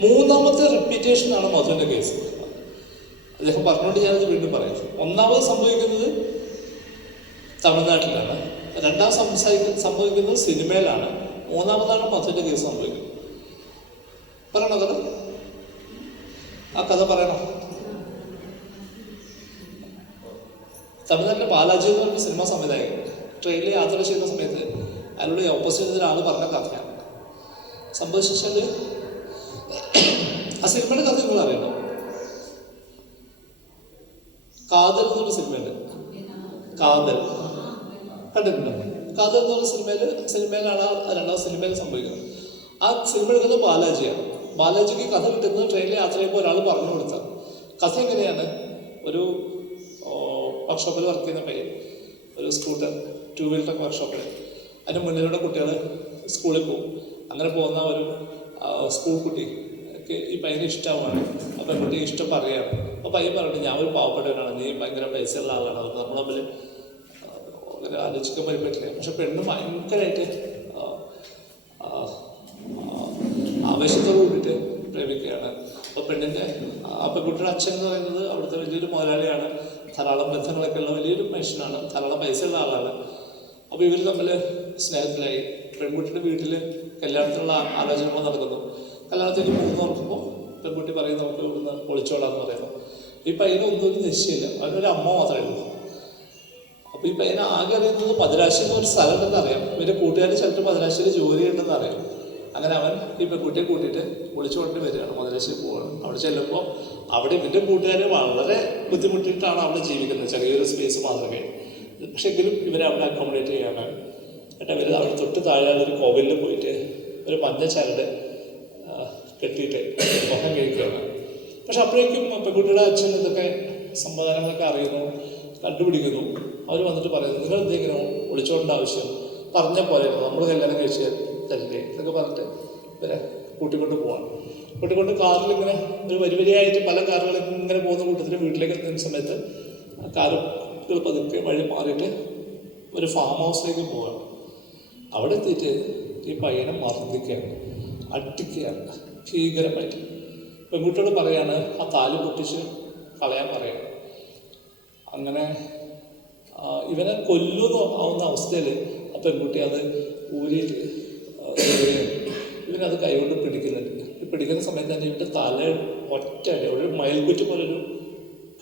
3ാമത്തെ റിപ്പീറ്റേഷനാണ് മധുവിൻ്റെ കേസ്. അദ്ദേഹം പറഞ്ഞുകൊണ്ട് ഞാനത് വീണ്ടും പറയാം. 1ാമത് സംഭവിക്കുന്നത് തമിഴ്നാട്ടിലാണ്, 2ാം സംഭവിക്കുന്നത് സിനിമയിലാണ്, 3ാമതാണ് മധുവിൻ്റെ കേസ് സംഭവിക്കുന്നത്. പറയണോ കഥ? ആ കഥ പറയണം. തമിഴ്നാട്ടിലെ ബാലാജി എന്ന് പറഞ്ഞ സിനിമാ സംവിധായകൻ ട്രെയിനിൽ യാത്ര ചെയ്യുന്ന സമയത്ത് അതിലൂടെ ഓപ്പോസിറ്റ് ഒരാൾ പറഞ്ഞ കഥയാണ്. സംഭവിച്ചാൽ ആ സിനിമയുടെ കഥ നിങ്ങൾ അറിയണം. കാതൽ എന്നൊരു സിനിമയുണ്ട്, കാതൽ കണ്ടിട്ടുണ്ടോ? കാതൽ എന്ന് പറഞ്ഞ സിനിമയിലാണ് 2ാം സിനിമയിൽ സംഭവിക്കുന്നത്. ആ സിനിമ എടുക്കുന്നത് ബാലാജിയാണ്. ബാലാജിക്ക് കഥ കിട്ടുന്നത് ട്രെയിനിൽ യാത്ര ചെയ്യുമ്പോൾ ഒരാൾ പറഞ്ഞു കൊടുത്ത കഥ എങ്ങനെയാണ്? ഒരു വർക്ക്ഷോപ്പിൽ വർക്ക് ചെയ്യുന്ന പയ്യൻ, ഒരു സ്കൂട്ടർ 2 വീലർ വർക്ക്ഷോപ്പിൽ, അതിൻ്റെ മുന്നിലൂടെ കുട്ടികൾ സ്കൂളിൽ പോകും. അങ്ങനെ പോകുന്ന ഒരു സ്കൂൾ കുട്ടിക്ക് ഈ പയ്യനെ ഇഷ്ടമാണ്. ആ പെൺകുട്ടി ഇഷ്ടം പറയുകയാണ്. അപ്പോൾ പയ്യൻ പറയുന്നത്, ഞാൻ ഒരു പാവപ്പെട്ടവനാണ്, നീ ഭയങ്കര പൈസയുള്ള ആളാണ്, അത് നമ്മൾ തമ്മിൽ അങ്ങനെ ആലോചിക്കാൻ പറ്റില്ല. പക്ഷെ പെണ്ണ് ഭയങ്കരമായിട്ട് ആവേശത്തോട് കൂടിയിട്ട് പ്രേമിക്കുകയാണ്. അപ്പോൾ പെണ്ണിൻ്റെ ആ പെൺകുട്ടിയുടെ അച്ഛൻ എന്ന് പറയുന്നത് അവിടുത്തെ വലിയൊരു മുതലാളിയാണ്, ധാരാളം ബന്ധങ്ങളൊക്കെ ഉള്ള വലിയൊരു മനുഷ്യനാണ്, ധാരാളം പൈസയുള്ള ആളാണ്. അപ്പോൾ ഇവർ തമ്മിൽ സ്നേഹത്തിലായി. പെൺകുട്ടിയുടെ വീട്ടിൽ കല്യാണത്തിനുള്ള ആലോചനകൾ നടക്കുന്നു. കല്യാണത്തേക്ക് പോകുന്ന നോക്കുമ്പോൾ പെൺകുട്ടി പറയും, നമുക്ക് ഇവിടുന്ന് ഒളിച്ചോടാന്ന് പറയുന്നു. ഈ പയ്യന് ഒന്നും നിശ്ചയമില്ല, അവനൊരു അമ്മ മാത്രമേ ഉള്ളൂ. അപ്പോൾ ഈ പയ്യനെ ആകെ അറിയുന്നത് മദ്രാശിയിൽ ഒരു സ്ഥലം ഉണ്ടെന്ന് അറിയാം. ഇവൻ്റെ കൂട്ടുകാർ ചിലപ്പോൾ മദ്രാശിയിൽ ജോലി ഉണ്ടെന്ന് അറിയാം. അങ്ങനെ അവൻ ഈ പെൺകുട്ടിയെ കൂട്ടിയിട്ട് ഒളിച്ചുകൊണ്ട് വരികയാണ്, മദ്രാശിയിൽ പോവുകയാണ്. അവിടെ ചെല്ലുമ്പോൾ അവിടെ ഇവൻ്റെ കൂട്ടുകാർ വളരെ ബുദ്ധിമുട്ടിയിട്ടാണ് അവിടെ ജീവിക്കുന്നത്, ചെറിയൊരു സ്പേസ് മാത്രമേ. പക്ഷെ എങ്കിലും ഇവരെ അവിടെ അക്കോമഡേറ്റ് ചെയ്യാണ്. എന്നിട്ട് ഇവർ അവിടെ തൊട്ട് താഴെ ഒരു കോവിലിൽ പോയിട്ട് ഒരു മഞ്ഞ ചരട് കെട്ടിയിട്ട് മുഖം കഴിക്കുകയാണ്. പക്ഷെ അപ്പോഴേക്കും പെൺകുട്ടിയുടെ അച്ഛൻ ഇതൊക്കെ സംവിധാനങ്ങളൊക്കെ അറിയുന്നു, കണ്ടുപിടിക്കുന്നു. അവർ വന്നിട്ട് പറയുന്നു, നിങ്ങൾ എന്തെങ്കിലും ഒളിച്ചോണ്ട ആവശ്യം പറഞ്ഞ പോലെ നമ്മൾ കല്യാണം കഴിച്ച് തരില്ലേ എന്നൊക്കെ പറഞ്ഞിട്ട് ഇവരെ കൂട്ടിക്കൊണ്ട് പോവാണ്. കൂട്ടിക്കൊണ്ട് കാറിലിങ്ങനെ ഒരു വരിവരിയായിട്ട് പല കാറുകളും ഇങ്ങനെ പോകുന്ന കൂട്ടത്തിൽ വീട്ടിലേക്ക് എത്തുന്ന സമയത്ത് കാറുകൾ പതുക്കെ വഴി മാറിയിട്ട് ഒരു ഫാം ഹൗസിലേക്ക് പോവുകയാണ്. അവിടെ എത്തിയിട്ട് ഈ പയ്യനെ മർദ്ദിക്കുകയാണ്, അടിക്കുകയാണ്, ഭീകരമായിട്ട്. പെൺകുട്ടിയോട് പറയാണ് ആ താലി പൊട്ടിച്ച് കളയാൻ പറയണം. അങ്ങനെ ഇവനെ കൊല്ലുന്ന ആവുന്ന അവസ്ഥയിൽ ആ പെൺകുട്ടി അത് ഊരിയിട്ട് ഇവനത് കൈകൊണ്ട് പിടിക്കുന്നുണ്ട്. ഈ പിടിക്കുന്ന സമയത്ത് തന്നെ ഇവൻ്റെ തല ഒറ്റ അടി, ഒരു മയിൽക്കുറ്റി പോലൊരു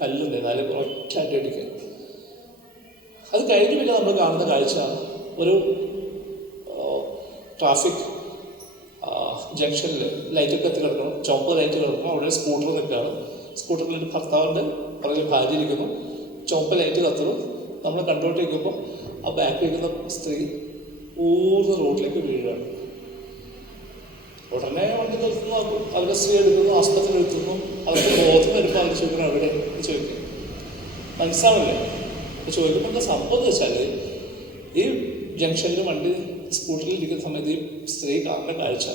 കല്ലുണ്ട്, തല ഒറ്റ അടി അടിക്കുക. അത് കഴിഞ്ഞ് പിന്നെ നമ്മൾ കാണുന്ന കാഴ്ച ഒരു ട്രാഫിക് ജംഗ്ഷനിൽ ലൈറ്റൊക്കെ എത്തി കിടക്കണം, ചുവപ്പ് ലൈറ്റ് കിടക്കണം. അവിടെ സ്കൂട്ടർ നിൽക്കുകയാണ്. സ്കൂട്ടറിൽ ഒരു ഭർത്താവിൻ്റെ പുറകിൽ ഭാര്യ ഇരിക്കുന്നു. ചുവപ്പ് ലൈറ്റ് കത്തുന്നു. നമ്മൾ കണ്ടുകൊണ്ടിരിക്കുമ്പോൾ ആ ബാക്കിലിരിക്കുന്ന സ്ത്രീ ഊർന്ന് റോഡിലേക്ക് വീഴുകയാണ്. ഉടനെ വണ്ടി നിർത്തുന്നു, അവരെ സ്ത്രീ എടുക്കുന്നു, ആസ്പത്രിയിൽ എടുത്തുന്നു. അവർക്ക് ബോധം വരുമ്പോൾ അവർ ചോദിക്കണം എവിടെ എന്ന് ചോദിക്കും. മനസ്സിലാവില്ലേ? അപ്പോൾ ചോദിക്കുമ്പോൾ എന്താ സംഭവം എന്ന് വെച്ചാൽ ഈ ജംഗ്ഷനിൽ വണ്ടി സ്കൂട്ടറിൽ ഇരിക്കുന്ന സമയത്ത് ഈ സ്ത്രീ കാണുന്ന കാഴ്ച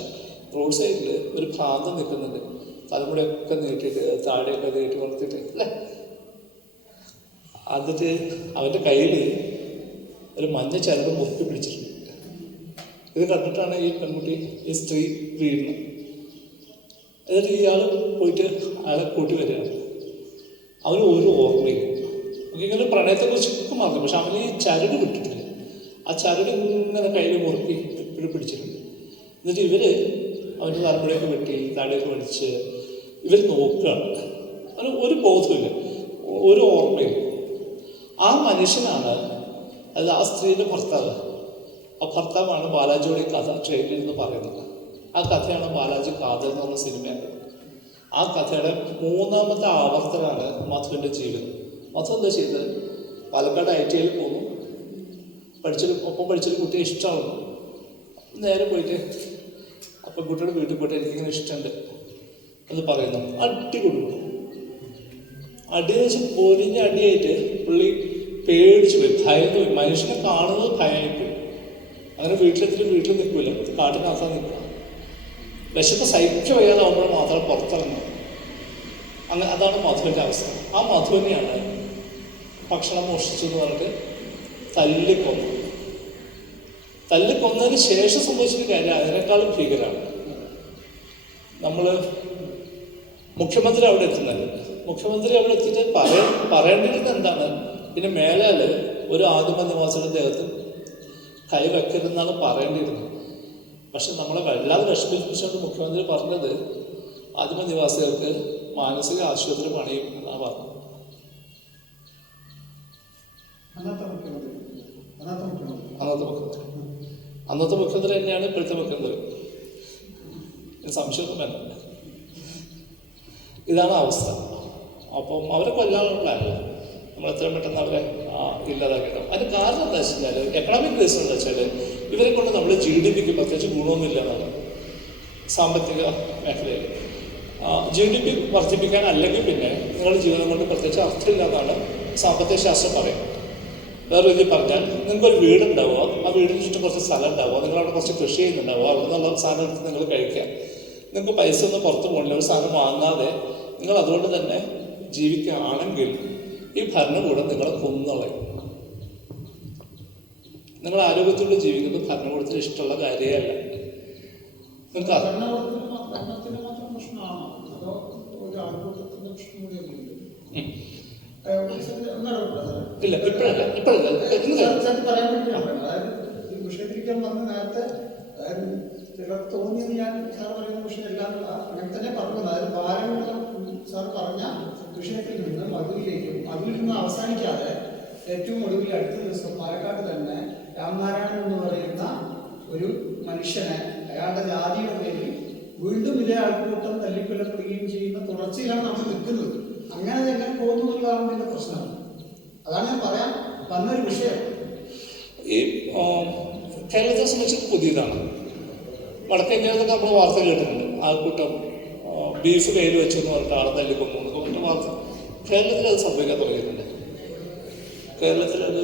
റോഡ് സൈഡിൽ ഒരു ഭ്രാന്തൻ നിൽക്കുന്നുണ്ട്. തലമുടിയൊക്കെ നീട്ടിയിട്ട് താടിയൊക്കെ നീട്ടി വളർത്തിയിട്ട് അല്ലേ. എന്നിട്ട് അവൻ്റെ കയ്യിൽ ഒരു മഞ്ഞ ചരട് മുറുക്കി പിടിച്ചിട്ടുണ്ട്. ഇത് കണ്ടിട്ടാണ് ഈ പെൺകുട്ടി ഈ സ്ത്രീ വീഴുന്നത്. എന്നിട്ട് ഇയാൾ പോയിട്ട് അയാളെ കൂട്ടി വരികയാണ്. അവന് ഒരു ഓർമ്മയില്ല. ഇങ്ങനെ പ്രണയത്തെക്കുറിച്ചൊക്കെ മറന്നു, പക്ഷെ അവന് ഈ ചരട് വിട്ടിട്ടില്ല. ആ ചരട് ഇങ്ങനെ കയ്യിൽ മുറുക്കി എപ്പോഴും പിടിച്ചിട്ടുണ്ട്. എന്നിട്ട് ഇവർ അവൻ്റെ തലമുടിയൊക്കെ വെട്ടി താടിയൊക്കെ വലിച്ച് ഇവർ നോക്കുകയാണ്. അവന് ഒരു ബോധമില്ല, ഒരു ഓർമ്മയില്ല. ആ മനുഷ്യനാണ്, അത് ആ സ്ത്രീയുടെ ഭർത്താവ്. ആ ഭർത്താവാണ് ബാലാജിയുടെ കഥ ട്രെയിനിൽ നിന്ന് പറയുന്നത്. ആ കഥയാണ് ബാലാജി കാതൽ എന്ന് പറഞ്ഞ സിനിമയാണ്. ആ കഥയുടെ 3ാമത്തെ ആവർത്തനമാണ് മധുവിൻ്റെ ജീവിതം. മധു എന്താ ചെയ്തത്? പാലക്കാട് ITIയിൽ പോകുന്നു. ഒപ്പം പഠിച്ചൊരു കുട്ടിയെ ഇഷ്ടമാകുന്നു. നേരെ പോയിട്ട് അപ്പം കുട്ടിയുടെ വീട്ടിൽ പോയിട്ട് എനിക്കിങ്ങനെ ഇഷ്ടമുണ്ട് എന്ന് പറയുന്നു. അടി കൊടുക്കുന്നു. അടിയെന്ന് വെച്ചാൽ പൊരിഞ്ഞ അടിയായിട്ട് പുള്ളി പേടിച്ചു പോയി, ഭയന്നു പോയി. മനുഷ്യനെ കാണുന്നത് ഭയമായിപ്പോയി. അങ്ങനെ വീട്ടിലെത്തിയിട്ട് വീട്ടിൽ നിൽക്കില്ല, കാട്ടിനകത്താൻ നിൽക്കുക. വിശപ്പ് സഹിക്ക വയ്യാതാവുമ്പോൾ മാത്രം പുറത്തിറങ്ങുക. അങ്ങനെ അതാണ് മധുവിൻ്റെ അവസ്ഥ. ആ മധുവിനെയാണ് ഭക്ഷണം മോഷ്ടിച്ചു എന്ന് പറഞ്ഞിട്ട് തല്ലിക്കൊന്നു. തല്ലിക്കൊന്നതിന് ശേഷം സംഭവിച്ചൊരു കാര്യം അതിനേക്കാളും ഭീകരമാണ്. നമ്മൾ മുഖ്യമന്ത്രി അവിടെ എത്തുന്നത്. മുഖ്യമന്ത്രി അവിടെ എത്തിയിട്ട് പറയേണ്ടിയിരുന്നത് എന്താണ്? പിന്നെ മേലാൽ ഒരു ആദിമ നിവാസിയുടെ ദേഹത്ത് കൈ വെക്കരുതെന്നാണ് പറയേണ്ടിയിരുന്നത്. പക്ഷെ നമ്മളെ വല്ലാതെ വിഷമിപ്പിച്ചുകൊണ്ട് മുഖ്യമന്ത്രി പറഞ്ഞത് ആദിമ നിവാസികൾക്ക് മാനസിക ആശുപത്രി പണിയും എന്നാണ് പറഞ്ഞത്. അന്നത്തെ മുഖ്യമന്ത്രി തന്നെയാണ് ഇപ്പോഴത്തെ മുഖ്യമന്ത്രി. സംശയമൊന്നും വേണ്ട. ഇതാണ് അവസ്ഥ. അപ്പം അവരെ കൊല്ലാനുള്ള നമ്മൾ എത്രയും പെട്ടെന്ന് അവരെ ഇല്ലാതാക്കിയിട്ടും അതിന് കാരണം എന്താ വെച്ച് കഴിഞ്ഞാൽ എക്കണോമിക് റീസൺ എന്താ വെച്ചാൽ ഇവരെ കൊണ്ട് നമ്മൾ GDPക്ക് പ്രത്യേകിച്ച് ഗുണമൊന്നുമില്ല എന്നാണ് സാമ്പത്തിക മേഖലയിൽ. GDP വർദ്ധിപ്പിക്കാൻ അല്ലെങ്കിൽ പിന്നെ നിങ്ങളുടെ ജീവിതം കൊണ്ട് പ്രത്യേകിച്ച് അർത്ഥമില്ല എന്നാണ് സാമ്പത്തിക ശാസ്ത്രം പറയുന്നത്. വേറെ രീതിയിൽ പറഞ്ഞാൽ നിങ്ങൾക്കൊരു വീടുണ്ടാവുക, ആ വീടിന് ചുറ്റും കുറച്ച് സ്ഥലം ഉണ്ടാവുക, നിങ്ങളവിടെ കുറച്ച് കൃഷി ചെയ്യുന്നുണ്ടാവുക, അവിടെ നിന്നുള്ള സാധനം എടുത്ത് നിങ്ങൾ കഴിക്കുക. നിങ്ങൾക്ക് പൈസ ഒന്നും പുറത്ത് പോകണില്ല, ഒരു സാധനം വാങ്ങാതെ നിങ്ങൾ അതുകൊണ്ട് തന്നെ ജീവിക്കുകയാണെങ്കിൽ ഈ ഭരണകൂടം നിങ്ങളെ കൊന്നുകളയും. നിങ്ങൾ ആരോഗ്യത്തോടെ ജീവിക്കുന്നത് ഭരണകൂടത്തിന് ഇഷ്ടമുള്ള കാര്യമല്ല. നിങ്ങൾക്ക് ഇല്ല ഇപ്പോഴല്ല വിഷയത്തിരിക്കാൻ വന്ന നേരത്തെ ചിലർക്ക് തോന്നിയത് ഞാൻ സാർ പറയുന്ന വിഷയമല്ല അങ്ങനെ തന്നെ പറഞ്ഞു. അതായത് ഭാരമുള്ള സാർ പറഞ്ഞ വിഷയത്തിൽ നിന്ന് മധുവിലേക്കും മധുവിൽ നിന്ന് അവസാനിക്കാതെ ഏറ്റവും ഒടുവിൽ അടുത്ത ദിവസം പാലക്കാട് തന്നെ രാമനാരായണൻ എന്ന് പറയുന്ന ഒരു മനുഷ്യനെ അയാളുടെ ജാതിയുടെ പേരിൽ വീണ്ടും ഇതേ ആൾക്കൂട്ടം തല്ലിക്കൊല്ലപ്പെടുകയും ചെയ്യുന്ന തുടർച്ചയിലാണ് നമ്മൾ നിൽക്കുന്നത്. അങ്ങനെ എങ്ങനെ പോകുന്നതാണ് ഇതിന്റെ പ്രശ്നം. അതാണ് ഞാൻ പറയാൻ വന്നൊരു വിഷയം. ഈ കേരളത്തെ സംബന്ധിച്ച് പുതിയതാണ്. വടക്കേ ഇന്ത്യയിലൊക്കെ നമ്മൾ വാർത്ത കേട്ടിട്ടുണ്ട്. ആൾക്കൂട്ടം ബീഫ് കയ്യിൽ വെച്ചു എന്ന് പറഞ്ഞിട്ട് ആളെ തല്ലിക്കൊന്നു എന്നൊക്കെ പറഞ്ഞിട്ട് വാർത്ത. കേരളത്തിൽ അത് സംഭവിക്കാൻ തുടങ്ങിയിട്ടുണ്ട്. കേരളത്തിൽ അത്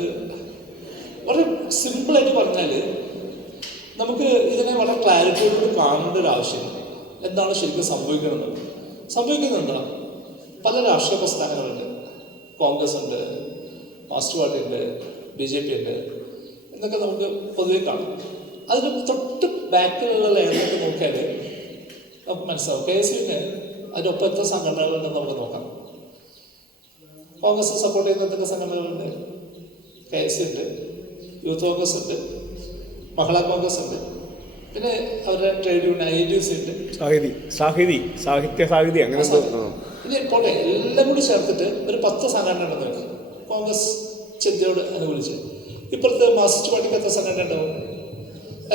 വളരെ സിമ്പിളായിട്ട് പറഞ്ഞാൽ നമുക്ക് ഇതിനെ വളരെ ക്ലാരിറ്റിയോട് കാണേണ്ട ഒരു ആവശ്യമില്ല. എന്താണ് ശരിക്കും സംഭവിക്കുന്നത്? സംഭവിക്കുന്നത് എന്താ? പല രാഷ്ട്രീയ പ്രസ്ഥാനങ്ങളുണ്ട്. കോൺഗ്രസ് ഉണ്ട്, മാർക്സിസ്റ്റ് പാർട്ടി ഉണ്ട്, BJP ഉണ്ട് എന്നൊക്കെ നമുക്ക് പൊതുവെ കാണാം. അതിന് തൊട്ട് ബാക്കിലുള്ള ലെയറിലേക്ക് നോക്കിയാൽ നമുക്ക് മനസ്സിലാവും. KSUവിന് അതിനൊപ്പം എത്ര സംഘടനകളുണ്ടെന്ന് നമുക്ക് നോക്കാം. കോൺഗ്രസ് സപ്പോർട്ട് ചെയ്യുന്ന എന്തൊക്കെ സംഘടനകളുണ്ട്? KSU ഉണ്ട്, യൂത്ത് കോൺഗ്രസ് ഉണ്ട്, മഹിളാ കോൺഗ്രസ് ഉണ്ട്, പിന്നെ അവരുടെ ട്രേഡ് യൂണിയൻ IUC ഉണ്ട്, സാഹിത്യ അങ്ങനെ പിന്നെ പോട്ടെ എല്ലാം കൂടി ചേർത്തിട്ട് ഒരു 10 സംഘടന ഉണ്ടെന്ന് വയ്ക്കും. കോൺഗ്രസ് ചിന്തയോട് അനുകൂലിച്ച് ഇപ്പുറത്ത് മാർക്സിസ്റ്റ് പാർട്ടിക്ക് എത്ര സംഘടന ഉണ്ടാവും?